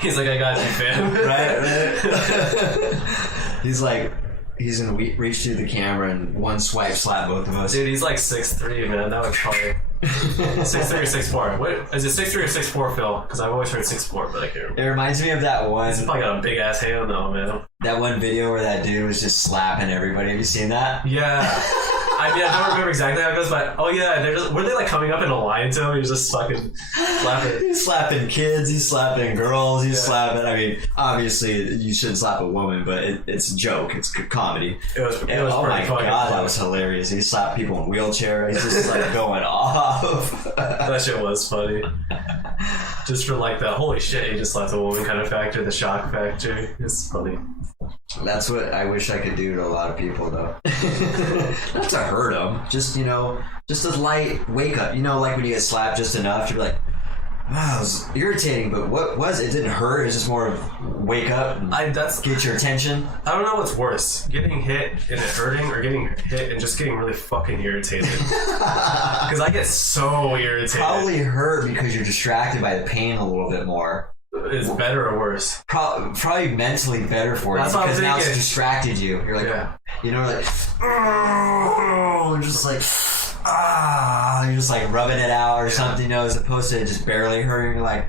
He's like, I got you, fam. right? He's gonna reach through the camera and one swipe slap both of us. Dude, he's like 6'3", man. That would probably 6'3" or 6'4". What is it, 6'3" or 6'4", Phil? Because I've always heard 6'4", but I can't remember. It reminds me of that He's probably got a big ass hand though, man. one video where that dude was just slapping everybody. Have you seen that? Yeah. I mean, I don't remember exactly how it goes, but oh yeah, were they like coming up in a line to him? He was just fucking slapping. He's slapping kids, he's slapping girls, he's slapping. I mean, obviously you shouldn't slap a woman, but it's a joke. It's good comedy. It was Oh my god, that was hilarious. He slapped people in wheelchairs. He's just like going off. That shit was funny. Just for like the holy shit, he just slapped a woman kind of factor, the shock factor. It's funny. That's what I wish I could do to a lot of people, though. Not to hurt them, just just a light wake up. Like when you get slapped just enough to be like, wow, it was irritating, but what was it? It didn't hurt. It was just more of wake up and get your attention. I don't know what's worse, getting hit and it hurting, or getting hit and just getting really fucking irritated. Because I get so irritated. Probably hurt because you're distracted by the pain a little bit more. Is better or worse? Probably mentally better for you, because now it's distracted you. You're like, you're just like, you're just like rubbing it out or something, as opposed to just barely hurting. You're like,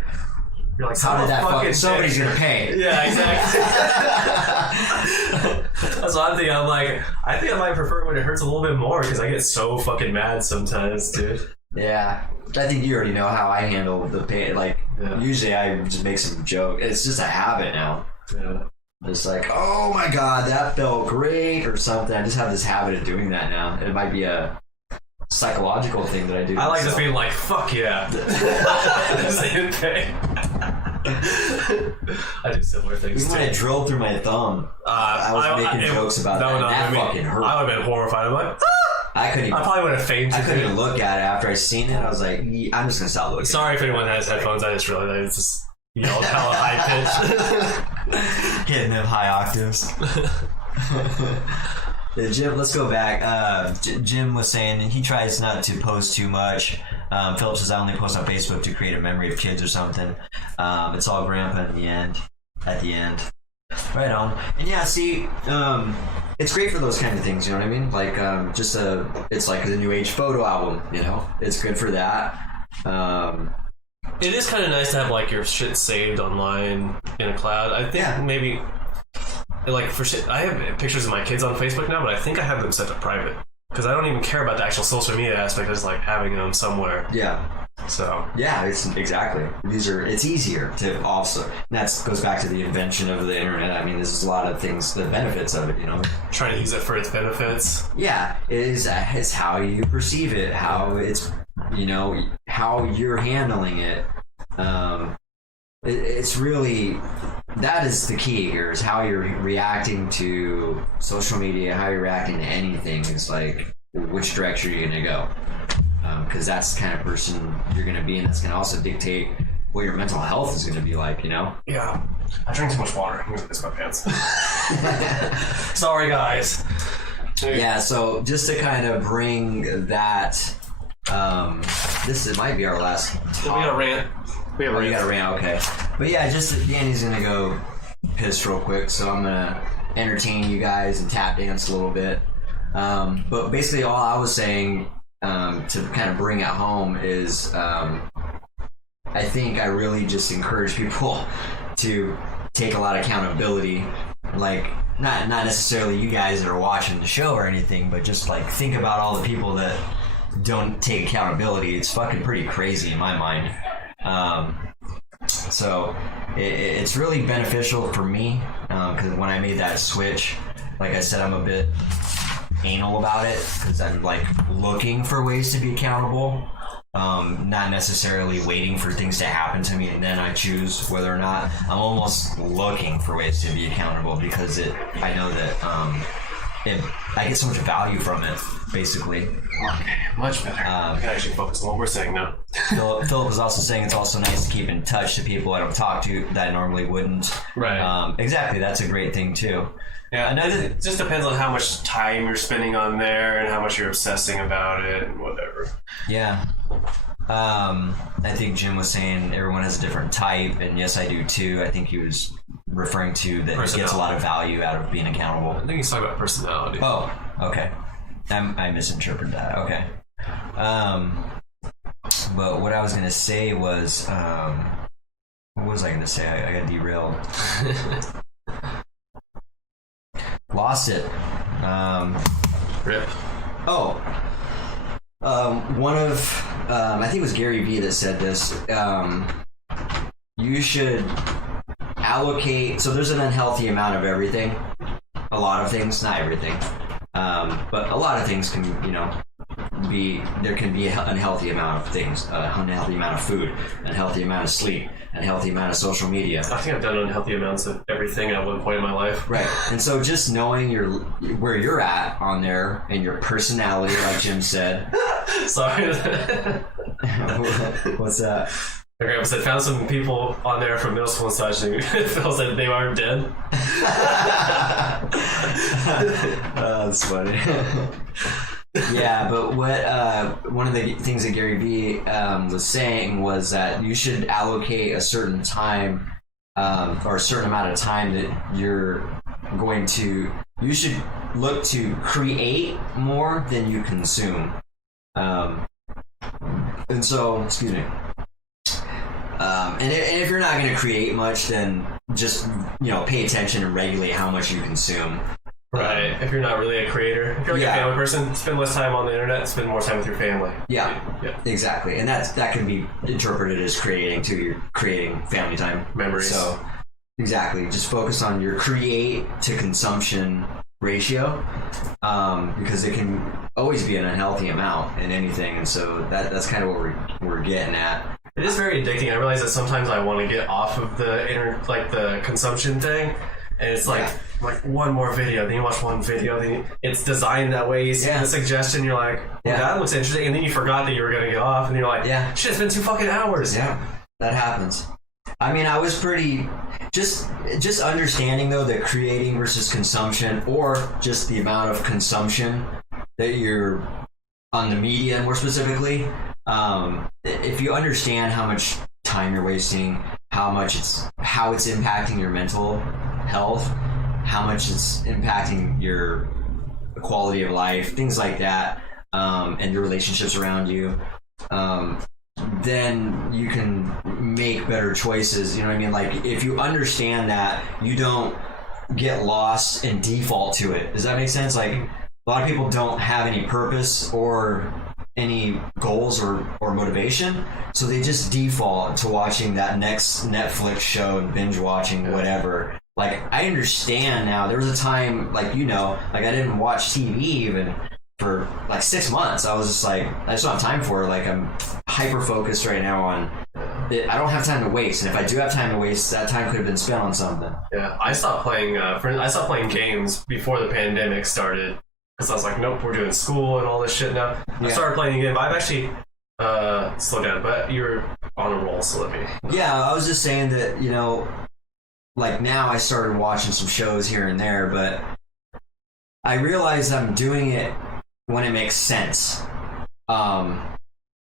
how did that fucking somebody's gonna pay? Yeah, exactly. That's what I'm thinking. I'm like, I think I might prefer it when it hurts a little bit more, because I get so fucking mad sometimes, dude. Yeah, I think you already know how I handle the pain. Usually I just make some joke. It's just a habit now. Yeah. It's like, oh my god, that felt great or something. I just have this habit of doing that now. It might be a psychological thing that I do. I like just being like, fuck yeah. Same thing. I do similar things even too. when I drilled through my thumb, I was making jokes about that. And that fucking hurt. I would have been horrified. I'm like, I probably would have fainted. I couldn't even look at it after I seen it. I was like, I'm just gonna stop looking. Sorry if anyone has headphones. I just realized it's just yelled hella high pitch, hitting them high octaves. Jim, let's go back. Jim was saying he tries not to post too much. Philip says I only post on Facebook to create a memory of kids or something. It's all grandpa in the end. At the end. Right on. And yeah, see, it's great for those kind of things, you know what I mean? Like, it's like the new age photo album, It's good for that. It is kind of nice to have like your shit saved online in a cloud. I think maybe like for shit, I have pictures of my kids on Facebook now, but I think I have them set to private because I don't even care about the actual social media aspect. I just like having them somewhere. Yeah. So yeah, it's exactly. It's easier to also. That goes back to the invention of the internet. I mean, this is a lot of things, the benefits of it. Trying to use it for its benefits. Yeah, it's how you perceive it, how it's how you're handling it. It's really that is the key here, is how you're reacting to social media, how you're reacting to anything. It's like which direction you're gonna go. Because that's the kind of person you're going to be, and that's going to also dictate what your mental health is going to be like, Yeah. I drink too much water. I'm going to piss my pants. Sorry, guys. Yeah, so just to kind of bring that, it might be our last We got a rant. You got a rant, okay. But yeah, Danny's going to go piss real quick, so I'm going to entertain you guys and tap dance a little bit. But basically all I was saying... to kind of bring it home is I think I really just encourage people to take a lot of accountability, like not necessarily you guys that are watching the show or anything, but just like think about all the people that don't take accountability. It's fucking pretty crazy in my mind. So it's really beneficial for me because when I made that switch, like I said, I'm a bit anal about it because I'm like looking for ways to be accountable, not necessarily waiting for things to happen to me and then I choose whether or not. I'm almost looking for ways to be accountable because I know that I get so much value from it, basically. Okay, much better. I can actually focus on what we're saying now. Philip was also saying it's also nice to keep in touch to people I don't talk to that I normally wouldn't. Right. Exactly, that's a great thing too. Yeah, it just depends on how much time you're spending on there and how much you're obsessing about it and whatever. Yeah. I think Jim was saying everyone has a different type, and yes, I do too. I think he was referring to that he gets a lot of value out of being accountable. I think he's talking about personality. Oh, okay. I misinterpreted that. Okay. But what I was going to say was, what was I going to say? I got derailed. Lost it. Rip. Oh. One of, I think it was Gary Vee that said this. You should allocate, so there's an unhealthy amount of everything. A lot of things, not everything. But a lot of things can, there can be an unhealthy amount of things, unhealthy amount of food, unhealthy amount of sleep, unhealthy amount of social media. I think I've done unhealthy amounts of everything at one point in my life. Right. And so just knowing where you're at on there and your personality, like Jim said. Sorry. What's that? Okay, I said found some people on there from middle school and such, and Phil said they aren't dead. Oh, that's funny. Yeah, but what one of the things that Gary Vee was saying was that you should allocate a certain time or a certain amount of time that you're going to. You should look to create more than you consume. And so, excuse me. And if you're not going to create much, then just pay attention and regulate how much you consume. Right. If you're not really a creator, if you're like a family person, spend less time on the internet, spend more time with your family. Yeah. Exactly. And that can be interpreted as creating too. You're creating family time. Memories. So, exactly. Just focus on your create to consumption ratio, because it can always be an unhealthy amount in anything. And so that's kind of what we're getting at. It is very addicting. I realize that sometimes I want to get off of the consumption thing. And it's like one more video, then you watch one video, then it's designed that way. You see the suggestion, you're like, that looks interesting, and then you forgot that you were going to get off, and you're like, shit, it's been 2 fucking hours. Yeah, that happens. I mean, I was pretty just understanding though that creating versus consumption, or just the amount of consumption that you're on the media more specifically. If you understand how much time you're wasting, how it's impacting your mental health, how much it's impacting your quality of life, things like that, and your relationships around you, then you can make better choices. You know what I mean? Like, if you understand that, you don't get lost and default to it. Does that make sense? Like, a lot of people don't have any purpose or any goals or motivation, so they just default to watching that next Netflix show and binge watching whatever. Like, I understand now. There was a time, like, I didn't watch TV even for like 6 months. I was just like, I just don't have time for it. Like, I'm hyper focused right now on it. I don't have time to waste, and if I do have time to waste, that time could have been spent on something. Yeah, I stopped playing games before the pandemic started. Because I was like, nope, we're doing school and all this shit now. I started playing again, but I've actually slowed down. But you're on a roll, so let me. Yeah, I was just saying that, like, now I started watching some shows here and there, but I realize I'm doing it when it makes sense.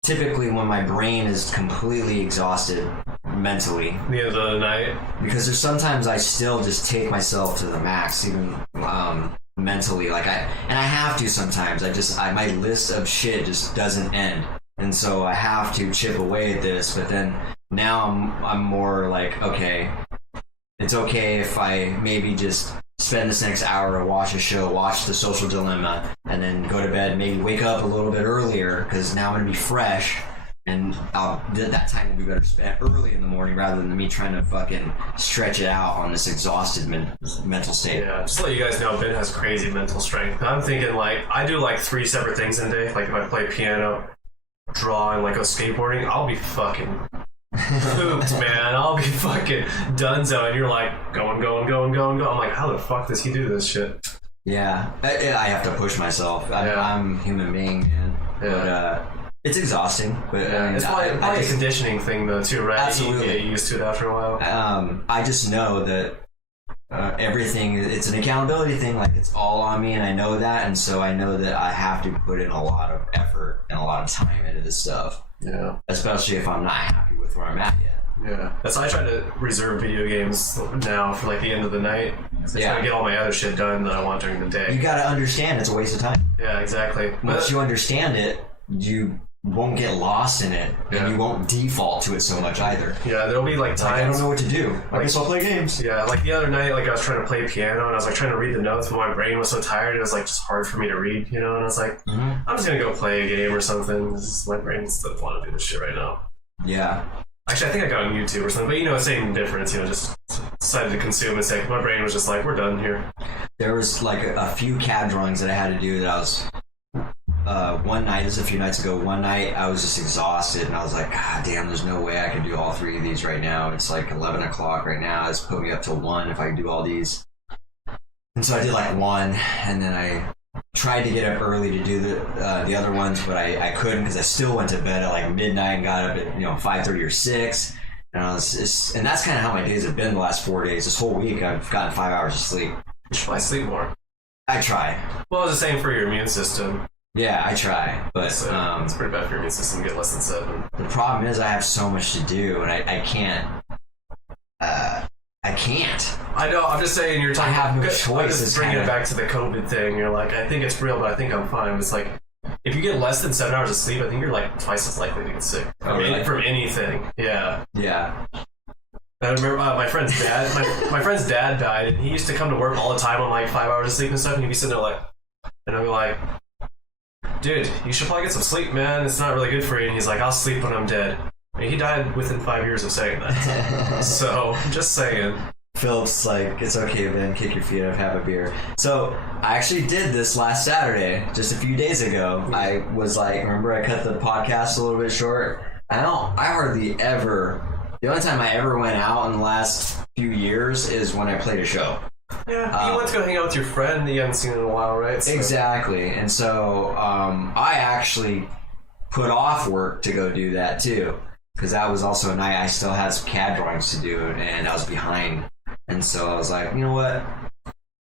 Typically when my brain is completely exhausted mentally. The end of the night. Because there's sometimes I still just take myself to the max, even mentally. Like, I have to sometimes. My list of shit just doesn't end. And so I have to chip away at this, but then now I'm more like, okay, it's okay if I maybe just spend this next hour to watch a show, watch The Social Dilemma, and then go to bed, maybe wake up a little bit earlier, because now I'm going to be fresh, and that time will be better spent early in the morning rather than me trying to fucking stretch it out on this exhausted mental state. Yeah, just to let you guys know, Ben has crazy mental strength. I'm thinking, like, I do like 3 separate things in a day. Like, if I play piano, draw, and like go skateboarding, I'll be fucking pooped, man. I'll be fucking donezo, and you're like going. I'm like, how the fuck does he do this shit? Yeah, I have to push myself. Yeah. I'm a human being, man. Yeah. But it's exhausting. But I mean, It's probably a just, conditioning thing though too, right? Absolutely. You get used to it after a while. I just know that everything, it's an accountability thing. Like, it's all on me, and I know that, and so I know that I have to put in a lot of effort and a lot of time into this stuff. Yeah. Especially if I'm not happy with where I'm at yet. Yeah. That's why I try to reserve video games now for like the end of the night. So I try to get all my other shit done that I want during the day. You gotta understand it's a waste of time. Yeah, exactly. Once you understand it, you won't get lost in it, and you won't default to it so much either. Yeah, there'll be like times. I don't know what to do. I guess I'll play games. Yeah, like the other night, like I was trying to play piano and I was like trying to read the notes, but my brain was so tired it was like just hard for me to read, you know. And I was like, I'm just gonna go play a game or something. My brain doesn't want to do this shit right now. Yeah. Actually, I think I got on YouTube or something, but you know, same difference. You know, just decided to consume and say my brain was just like, we're done here. There was like a few CAD drawings that I had to do that I was. One night, this was a few nights ago, one night I was just exhausted and I was like, God damn, there's no way I can do all three of these right now. It's like 11 o'clock right now. It's put me up to 1 if I can do all these. And so I did like 1, and then I tried to get up early to do the other ones, but I couldn't because I still went to bed at like midnight and got up at 5:30 or 6. And and that's kind of how my days have been the last 4 days. This whole week I've gotten 5 hours of sleep. You should probably sleep more. I try. Well, it's the same for your immune system. Yeah, I try, but So it's pretty bad for your immune system to get less than 7. the problem is I have so much to do, and I can't. I can't. I know. I'm just saying. You're talking. I have no I'm choice. just bringing it back to the COVID thing. You're like, I think it's real, but I think I'm fine. It's like, if you get less than 7 hours of sleep, I think you're like twice as likely to get sick. Oh, really? From anything. Yeah. Yeah. I remember my friend's dad. My friend's dad died, and he used to come to work all the time on like 5 hours of sleep and stuff. And he'd be sitting there like, and I'd be like, dude, you should probably get some sleep, man. It's not really good for you. And he's like, I'll sleep when I'm dead. And he died within 5 years of saying that. So, just saying. Philip's like, it's okay, Ben, kick your feet up, have a beer. So, I actually did this last Saturday, just a few days ago. I was like, remember I cut the podcast a little bit short? I hardly ever, the only time I ever went out in the last few years is when I played a show. Yeah, you went to go hang out with your friend that you haven't seen in a while, right? So. Exactly. And so, I actually put off work to go do that too. Because that was also a night I still had some CAD drawings to do, and I was behind. And so I was like, you know what?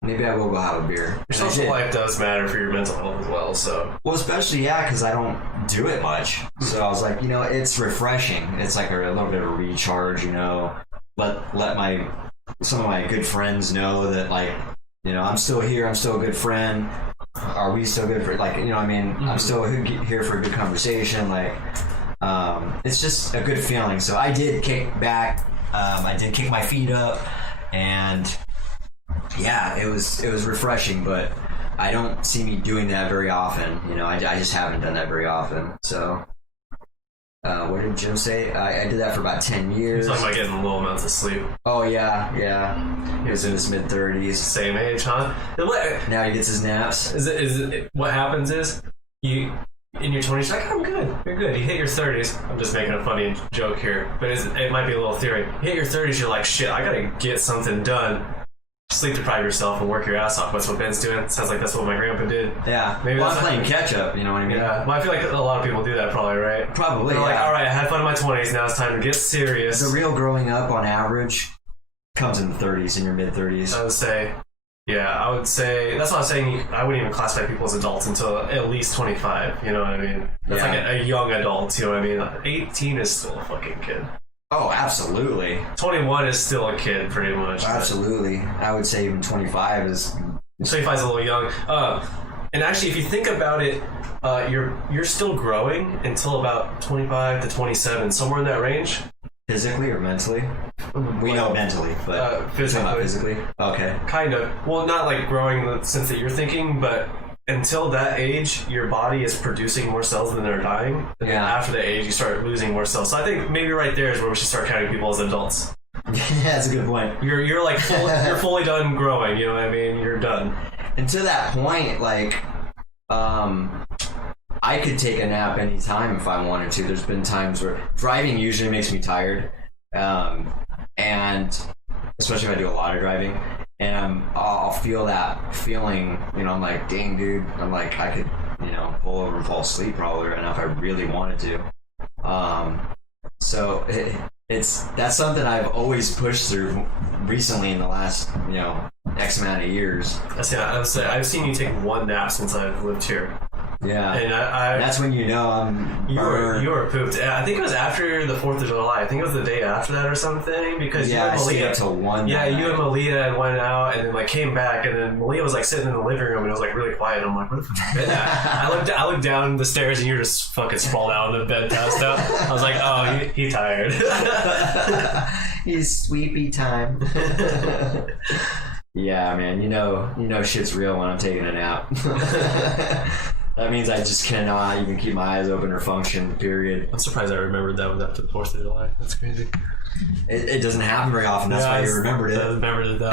Maybe I will go have a beer. Your social life does matter for your mental health as well, so. Well, especially, yeah, because I don't do it much. So I was like, it's refreshing. It's like a little bit of a recharge, Let some of my good friends know that, like, I'm still here. I'm still a good friend. Are we still good for, like, I'm still here for a good conversation. Like, it's just a good feeling. So I did kick back. I did kick my feet up, and yeah, it was refreshing. But I don't see me doing that very often. I just haven't done that very often. So, what did Jim say? I did that for about 10 years. He's talking about getting low amounts of sleep. Oh yeah. He was in his mid-30s. Same age, huh? Now he gets his naps. Is it what happens is you. In your 20s, you're like, I'm good. You're good. You hit your 30s. I'm just making a funny joke here, but it might be a little theory. You hit your 30s, you're like, shit, I gotta get something done. Sleep deprive yourself and work your ass off. That's what Ben's doing. Sounds like that's what my grandpa did. Yeah. Maybe I'm that's playing catch up, you know what I mean? Yeah. Well, I feel like a lot of people do that probably, right? Probably, They're like, all right, I had fun in my 20s. Now it's time to get serious. The real growing up on average comes in the 30s, in your mid-30s. I would say that's what I'm saying. I wouldn't even classify people as adults until at least 25. You know what I mean? That's like a young adult. You know what I mean? 18 is still a fucking kid. Oh, absolutely. 21 is still a kid, pretty much. Absolutely. I would say even 25 is... 25 is a little young. And actually, if you think about it, you're still growing until about 25 to 27, somewhere in that range. Physically or mentally? We know mentally, but physically. Okay. Kind of. Well, not like growing in the sense that you're thinking, but until that age, your body is producing more cells than they're dying. And then after that age, you start losing more cells. So I think maybe right there is where we should start counting people as adults. Yeah, that's a good point. You're like you're fully done growing. You know what I mean? You're done. And to that point, like, I could take a nap anytime if I wanted to. There's been times where driving usually makes me tired, and especially if I do a lot of driving. and I'll feel that feeling, I'm like, dang, dude, I'm like, I could, pull over and fall asleep probably right now if I really wanted to. So that's something I've always pushed through recently in the last, X amount of years. I've seen you take one nap since I've lived here. Yeah, and that's when I'm you were pooped. I think it was after the 4th of July. I think it was the day after that or something, because you and I stayed up till 1. Yeah, you and Malia had went out and then came back, and then Malia was sitting in the living room and it was really quiet. I'm like, where the fuck have you been at? I looked down the stairs and you're just fucking sprawled out in the bed, passed out. I was like, oh, he tired. He's sleepy time. Yeah, man, you know shit's real when I'm taking a nap. That means I just cannot even keep my eyes open or function, period. I'm surprised I remembered that was after the 4th of July. That's crazy. It doesn't happen very often. That's why you remembered it. I remembered it that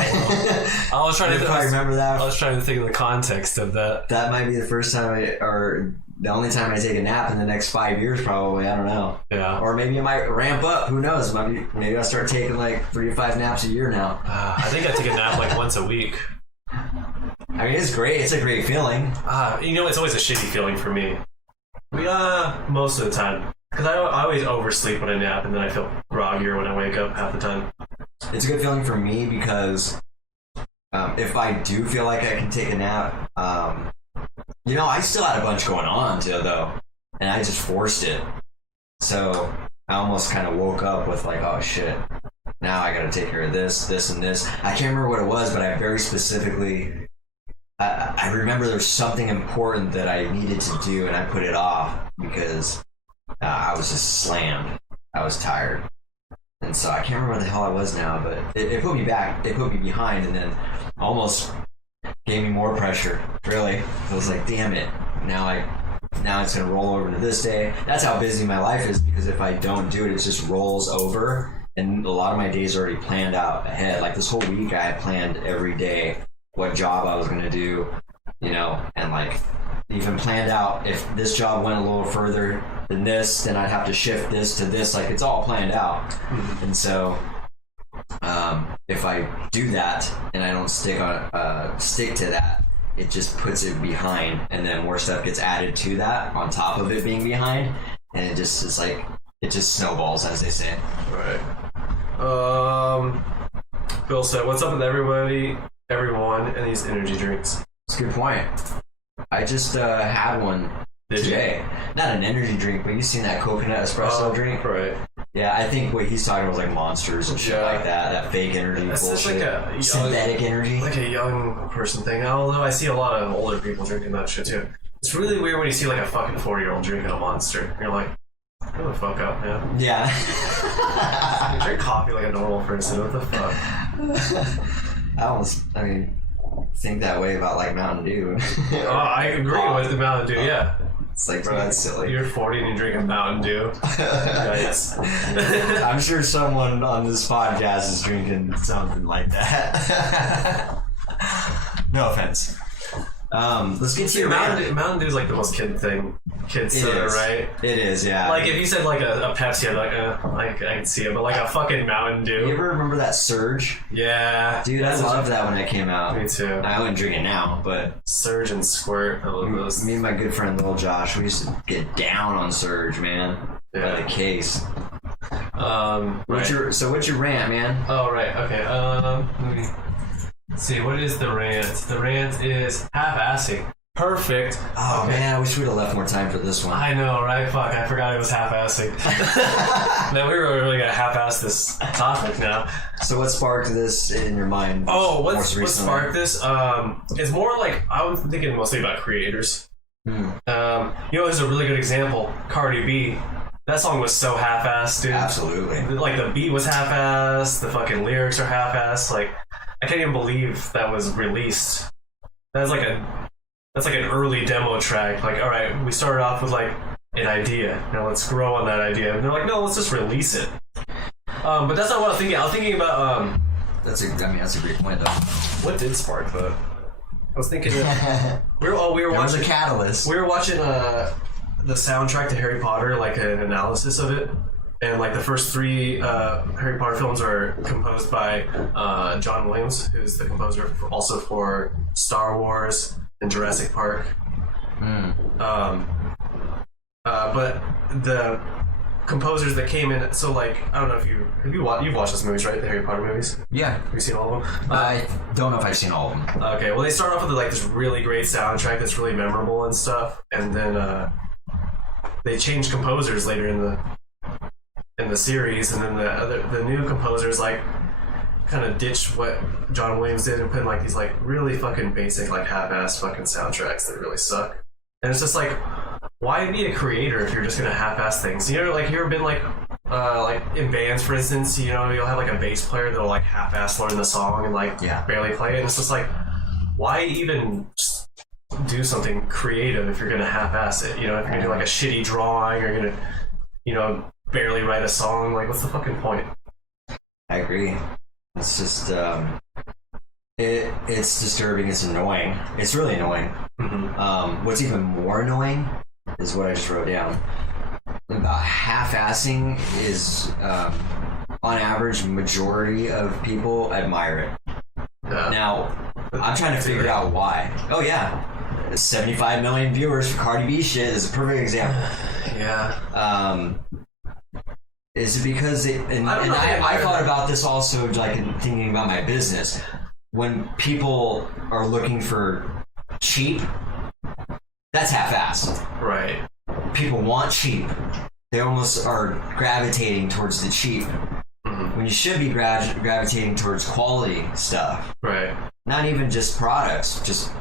well. I was trying to think of the context of that. That might be the first time or the only time I take a nap in the next 5 years, probably. I don't know. Yeah. Or maybe it might ramp up. Who knows? Maybe I'll start taking 3 to 5 naps a year now. I think I take a nap once a week. I mean, it's great. It's a great feeling. It's always a shitty feeling for me. Most of the time. Because I always oversleep when I nap, and then I feel groggier when I wake up half the time. It's a good feeling for me because if I do feel like I can take a nap, I still had a bunch going on too, though, and I just forced it. So I almost kind of woke up with oh shit, now I gotta take care of this, and this. I can't remember what it was, but I very specifically, I remember there's something important that I needed to do, and I put it off because I was just slammed. I was tired. And so I can't remember what the hell I was now, but it put me back. It put me behind, and then almost gave me more pressure. Really, I was like, damn it! Now it's gonna roll over to this day. That's how busy my life is, because if I don't do it, it just rolls over, and a lot of my days are already planned out ahead. This whole week, I had planned every day what job I was gonna do, and even planned out if this job went a little further than this, then I'd have to shift this to this. It's all planned out. Mm-hmm. And so if I do that and I don't stick to that, it just puts it behind, and then more stuff gets added to that on top of it being behind, and it just is it just snowballs, as they say. Right. Bill said, "What's up with everyone, and these energy drinks?" That's a good point. I just had one today. Not an energy drink, but you seen that coconut espresso drink? Right. Yeah, I think what he's talking about was Monsters and shit like that. That fake energy bullshit. Synthetic energy. A young person thing. Although I see a lot of older people drinking that shit too. It's really weird when you see a fucking 40-year-old drinking a Monster. You're like, shut the fuck up, man. Yeah. You drink coffee like a normal person. What the fuck? I think that way about Mountain Dew. I agree with the Mountain Dew, yeah. It's bro, that's silly. You're 40 and you drink a Mountain Dew. Yikes. I'm sure someone on this podcast is drinking something like that. No offense. Let's get to your Mountain Dew is the most kid thing. Kids soda, right? It is, yeah. If you said a Pepsi, I'd I can see it, but a fucking Mountain Dew. You ever remember that Surge? Yeah. Dude, I loved that when it came out. Me too. I wouldn't drink it now, but Surge and Squirt, I love those. Me and my good friend Lil Josh, we used to get down on Surge, man. Yeah. By the case. Right. What's your rant, man? Oh, right. Okay. Let me see. What is the rant? The rant is half-assing. Perfect. Oh, okay. Man, I wish we'd have left more time for this one. I know, right? Fuck, I forgot it was half-assing. Now we were really gonna half-ass this topic now. So what sparked this in your mind? What sparked this? It's more I was thinking mostly about creators. There's a really good example. Cardi B. That song was so half-assed, dude. Absolutely. The beat was half-assed. The fucking lyrics are half-assed. I can't even believe that was released. That's an early demo track. All right, we started off with an idea. Now let's grow on that idea. And they're like, no, let's just release it. But that's not what I was thinking. I was thinking about that's a great point, though. What did spark that? I was thinking we were watching a catalyst. We were watching the soundtrack to Harry Potter, an analysis of it. And like the first three Harry Potter films are composed by John Williams, who's the composer also for Star Wars and Jurassic Park. But the composers that came in, so like I don't know if you've watched those movies, right? The Harry Potter movies. Yeah. Have you seen all of them? I don't know if I've seen all of them. Okay, well they start off with like this really great soundtrack that's really memorable and stuff, and then they change composers later in the series, and then the new composers like kind of ditched what John Williams did and put in like these like really fucking basic like half-ass fucking soundtracks that really suck. And it's just like, why be a creator if you're just gonna half-ass things? You know, like you ever been like in bands, for instance, you know, you'll have like a bass player that'll like half-ass learn the song and like barely play it. And it's just like, why even do something creative if you're gonna half-ass it? You know, if you're gonna do like a shitty drawing or you're gonna, you know, barely write a song, like what's the fucking point? I agree. It's just it's disturbing. It's annoying. It's really annoying. What's even more annoying is what I just wrote down. About half-assing is, on average, majority of people admire it. Now, I'm trying to figure out why. Oh yeah, 75 million viewers for Cardi B shit is a perfect example. Yeah. Is it because I thought about this also, like in thinking about my business. When people are looking for cheap, that's half-assed. Right. People want cheap. They almost are gravitating towards the cheap. When you should be gravitating towards quality stuff. Right. Not even just products, just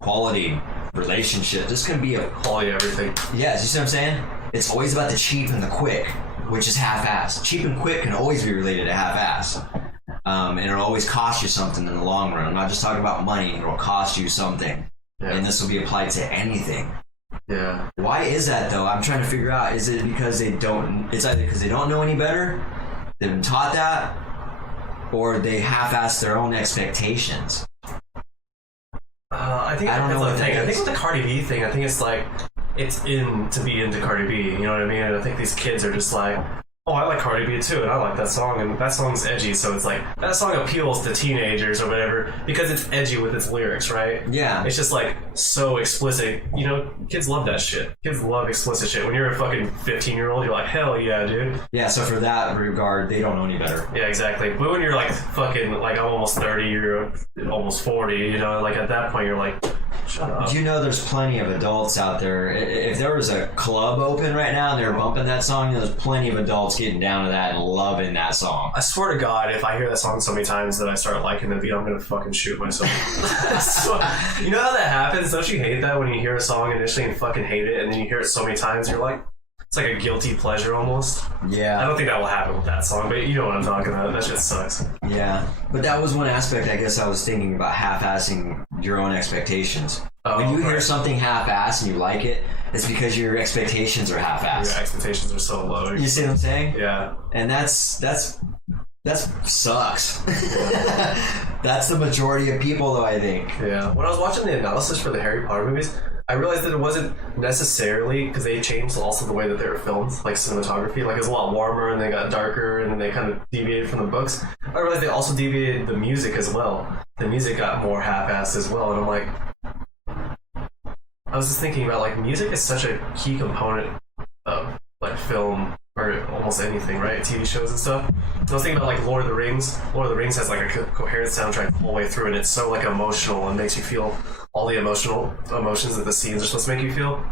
quality relationship. This can be a quality everything. Yeah, you see what I'm saying? It's always about the cheap and the quick, which is half-assed. Cheap and quick can always be related to half-assed. And it'll always cost you something in the long run. I'm not just talking about money. It'll cost you something. Yeah. And this will be applied to anything. Yeah. Why is that, though? I'm trying to figure out. Is it because they don't... It's either because they don't know any better, they've been taught that, or they half-ass their own expectations. I don't know what the thing. I think with the Cardi B thing, I think it's like, it's in to be into Cardi B, you know what I mean? And I think these kids are just like, oh, I like Cardi B too, and I like that song, and that song's edgy, so it's like, that song appeals to teenagers or whatever, because it's edgy with its lyrics, right? Yeah. It's just like, so explicit, you know, kids love that shit. Kids love explicit shit. When you're a fucking 15-year-old, you're like, hell yeah, dude. Yeah, so for that regard, they don't know any better. Yeah, exactly. But when you're like fucking, like I'm almost 30, you're almost 40, you know, like at that point you're like, shut up. You know there's plenty of adults out there. If there was a club open right now and they were bumping that song, there's plenty of adults getting down to that and loving that song. I swear to God, if I hear that song so many times that I start liking the beat, I'm gonna fucking shoot myself. So, you know how that happens? Don't you hate that when you hear a song initially and fucking hate it, and then you hear it so many times, you're like, it's like a guilty pleasure almost. Yeah. I don't think that will happen with that song, but you know what I'm talking about. That shit sucks. Yeah. But that was one aspect I guess I was thinking about, half-assing your own expectations. When you hear something half-assed and you like it, it's because your expectations are half-assed. Your expectations are so low. You see what I'm saying? Yeah. And that sucks. That's the majority of people, though, I think. Yeah. When I was watching the analysis for the Harry Potter movies, I realized that it wasn't necessarily because they changed also the way that they were filmed, like cinematography. Like it was a lot warmer and they got darker and then they kind of deviated from the books. I realized they also deviated the music as well. The music got more half-assed as well, and I'm like, I was just thinking about like music is such a key component of like film or almost anything, right? TV shows and stuff. I was thinking about like Lord of the Rings. Lord of the Rings has like a coherent soundtrack the whole way through, and it's so like emotional and makes you feel all the emotions that the scenes are supposed to make you feel.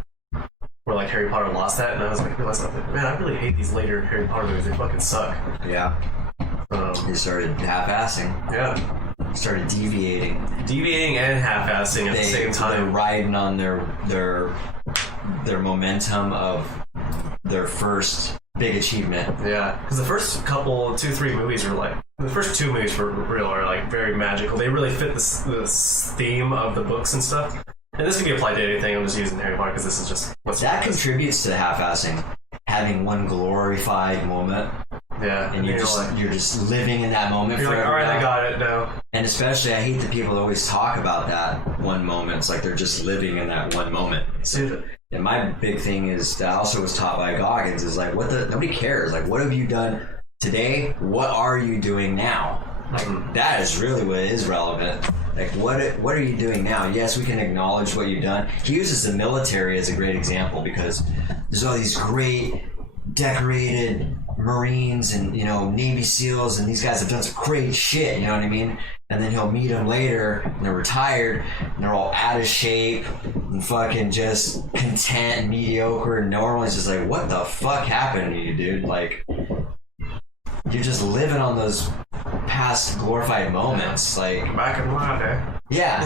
Where like Harry Potter lost that, and I was like, man, I really hate these later Harry Potter movies. They fucking suck. Yeah. They started half-assing. Yeah. Started deviating and half-assing at the same time. They're riding on their momentum of their first big achievement. Yeah, because the first couple, 2-3 movies were like, the first 2 movies for real are like very magical. They really fit this theme of the books and stuff. And this can be applied to anything. I'm just using Harry Potter because this is just what's that contributes to the half-assing. Having one glorified moment. Yeah, and you're just living in that moment. You're like, all right, I got it now. And especially, I hate the people that always talk about that one moment. It's like they're just living in that one moment. Dude, And my big thing is that I also was taught by Goggins is like, nobody cares. Like, what have you done today? What are you doing now? Like, that is really what is relevant. Like, what are you doing now? Yes, we can acknowledge what you've done. He uses the military as a great example because there's all these great decorated Marines and, Navy SEALs, and these guys have done some great shit, you know what I mean? And then he'll meet them later, and they're retired, and they're all out of shape, and fucking just content and mediocre and normal. It's just like, what the fuck happened to you, dude? Like, you're just living on those past glorified moments. Like, Back in my day. yeah.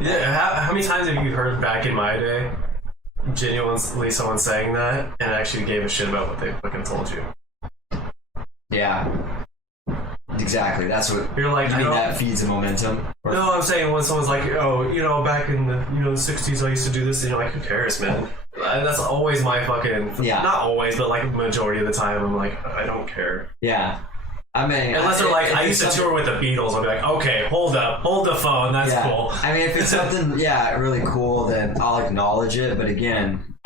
Yeah, how many times have you heard back in my day genuinely someone saying that and actually gave a shit about what they fucking told you? Yeah. Exactly. That's what You're like, I mean. That feeds the momentum. No, I'm saying when someone's like, oh, back in the the 60s I used to do this, and you're like, who cares, man? That's always my fucking not always, but like majority of the time I'm like, I don't care. Yeah. I mean, unless they're like, I used to tour with the Beatles, I'll be like, okay, hold the phone, that's cool. I mean, if it's something, really cool, then I'll acknowledge it. But again,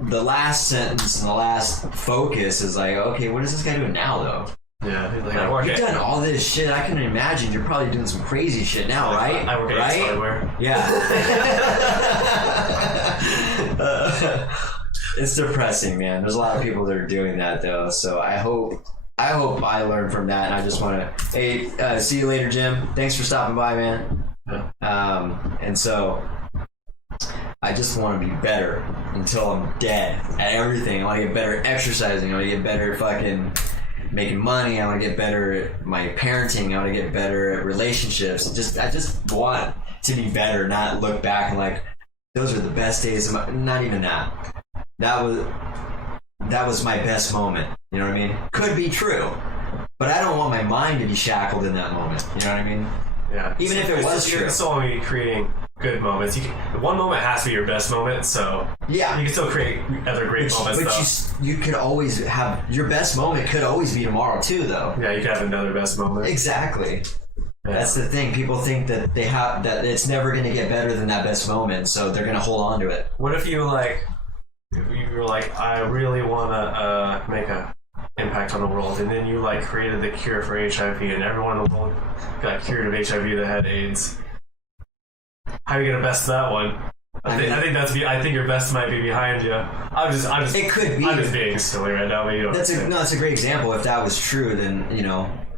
the last sentence and the last focus is like, okay, what is this guy doing now, though? Yeah, he's like, You've done all this shit. I can imagine you're probably doing some crazy shit now, right? I work at Ace Hardware. Yeah. It's depressing, man. There's a lot of people that are doing that, though. So I hope I learn from that. And I just want to, see you later, Jim. Thanks for stopping by, man. Yeah. And so I just want to be better until I'm dead at everything. I want to get better at exercising. I want to get better at fucking making money. I want to get better at my parenting. I want to get better at relationships. I just want to be better, not look back and like, those are the best days of my... Not even that. That was my best moment. You know what I mean? Could be true, but I don't want my mind to be shackled in that moment. You know what I mean? Yeah. Even if it was true. You're still only creating good moments. One moment has to be your best moment, so yeah, you can still create other great moments. But you could always have your best moment. Could always be tomorrow too, though. Yeah, you could have another best moment. Exactly. Yeah. That's the thing. People think that that it's never going to get better than that best moment, so they're going to hold on to it. What if you were like, I really want to make a impact on the world, and then you created the cure for HIV, and everyone in the world got cured of HIV that had AIDS? How are you gonna best that one? I think your best might be behind you. It could be. I'm just being silly right now. But you don't. That's a great example. If that was true, then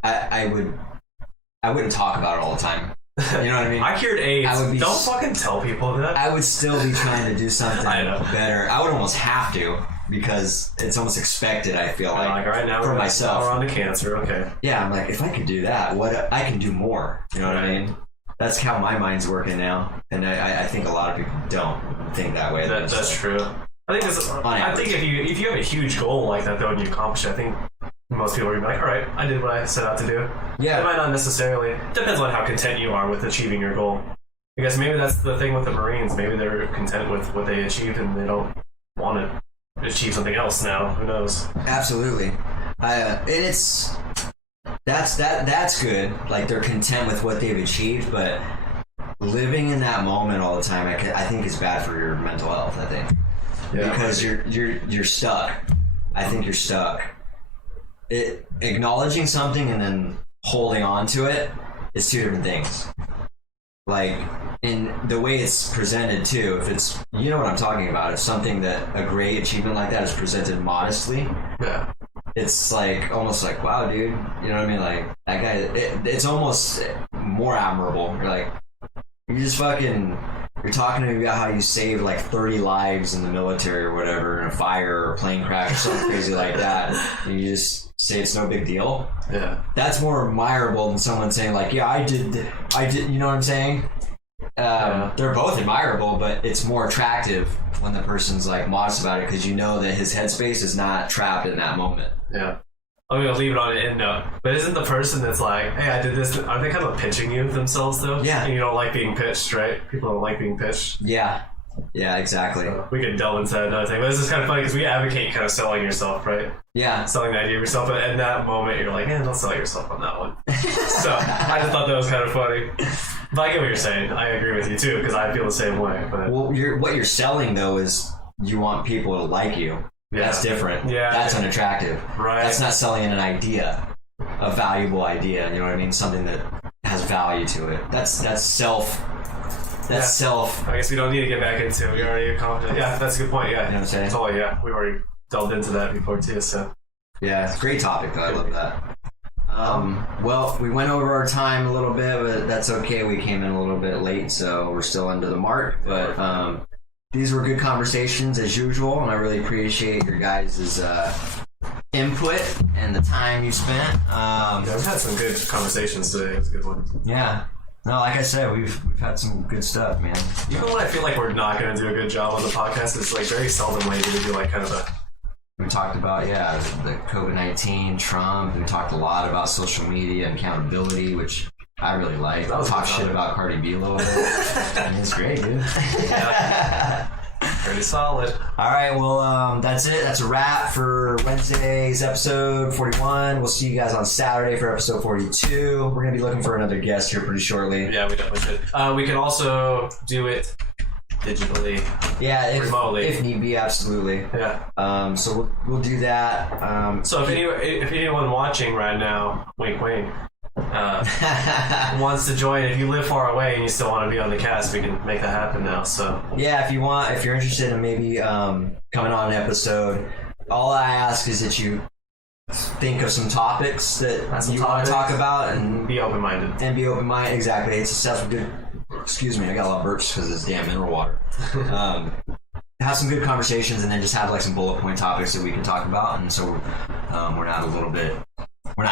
I wouldn't talk about it all the time. You know what I mean? I cured AIDS. Don't fucking tell people that. I would still be trying to do something better. I would almost have to, because it's almost expected, I feel like right now for myself. We're on to cancer, okay. Yeah, I'm like, if I could do that, I can do more. You know what I mean? That's how my mind's working now, and I think a lot of people don't think that way. That's true. I think if you have a huge goal like that, though, and you accomplish it, I think most people are gonna be like, all right, I did what I set out to do. Yeah. It might not necessarily. Depends on how content you are with achieving your goal. I guess maybe that's the thing with the Marines. Maybe they're content with what they achieved and they don't want to achieve something else now. Who knows? Absolutely. And that's good. Like, they're content with what they've achieved, but living in that moment all the time, I think is bad for your mental health. I think, because you're stuck. I think you're stuck. Acknowledging something and then holding on to it is two different things. Like, in the way it's presented too, if it's, you know what I'm talking about, if something a great achievement like that is presented modestly, it's like almost like, wow, dude, you know what I mean? Like, that guy, it's almost more admirable. You're like, you're talking to me about how you saved 30 lives in the military or whatever in a fire or a plane crash or something crazy like that, and you just say it's no big deal. Yeah, that's more admirable than someone saying yeah, I did, you know what I'm saying? They're both admirable, but it's more attractive when the person's modest about it, because you know that his headspace is not trapped in that moment. Yeah. I'm gonna leave it on an end note. But isn't the person that's like, hey, I did this, are they kind of pitching you themselves though? Yeah. And you don't like being pitched, right? People don't like being pitched. Yeah. Yeah, exactly. So we could delve into that another thing. But this is kind of funny because we advocate kind of selling yourself, right? Yeah. Selling the idea of yourself. But in that moment, you're like, don't sell yourself on that one. So I just thought that was kind of funny. But I get what you're saying. I agree with you too because I feel the same way. But Well, what you're selling though is you want people to like you. Yeah. That's different. Yeah. That's unattractive. Right. That's not selling an idea, a valuable idea. You know what I mean? Something that has value to it. That's self. That's self. I guess we don't need to get back into it. We already confident. Yeah, that's a good point. Yeah. You know what I'm saying? Totally. Yeah, we've already delved into that before too. So. Yeah, great topic though. I love that. Well, we went over our time a little bit, but that's okay. We came in a little bit late, so we're still under the mark. But these were good conversations as usual, and I really appreciate your guys' input and the time you spent. Yeah, we've had some good conversations today. It was a good one. Yeah. No, like I said, we've had some good stuff, man. Even when I feel like we're not going to do a good job on the podcast, it's like very seldom lately to do like kind of a. We talked about, the COVID-19, Trump. We talked a lot about social media and accountability, which I really like. That was Talk good shit topic. about Cardi B a little bit. I mean, it's great, dude. Pretty solid. All right, well, that's it. That's a wrap for Wednesday's episode 41. We'll see you guys on Saturday for episode 42. We're going to be looking for another guest here pretty shortly. Yeah, we definitely should. We can also do it digitally. Yeah, Remotely. if need be, absolutely. Yeah. So we'll do that. So if anyone watching right now, wink wink, wants to join, if you live far away and you still want to be on the cast, we can make that happen now. So Yeah, if you're interested in maybe coming on an episode, all I ask is that you think of some topics that you want to talk about and be open minded. be open-minded. Exactly. It's some good. Excuse me, I got a lot of burps because it's damn mineral water. Have some good conversations and then just have like some bullet point topics that we can talk about, and so we're not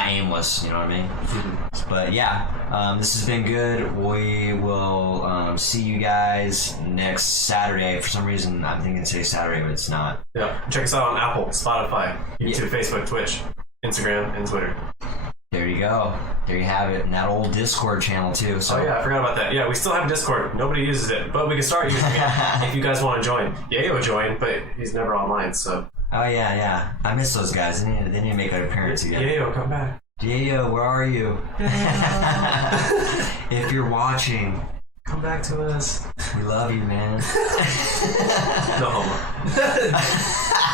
aimless. You know what I mean? Mm-hmm. But yeah, this has been good. We will see you guys next Saturday. For some reason, I'm thinking to say Saturday, but it's not. Yeah. Check us out on Apple, Spotify, YouTube, Facebook, Twitch, Instagram, and Twitter. There you go. There you have it. And that old Discord channel too. So. Oh yeah, I forgot about that. Yeah, we still have Discord. Nobody uses it, but we can start using it if you guys want to join. Yayo joined, but he's never online, so. Oh yeah. I miss those guys. They need to make an appearance again. Yayo, come back. Yayo, where are you? If you're watching, Come back to us. we love you, man. No homo.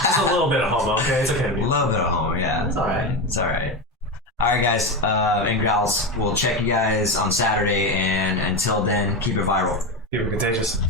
Just a little bit of homo, okay? It's okay to be. A little bit of home, yeah. It's all right. It's all right. All right, guys and gals. We'll check you guys on Saturday, and until then, keep it viral. People contagious.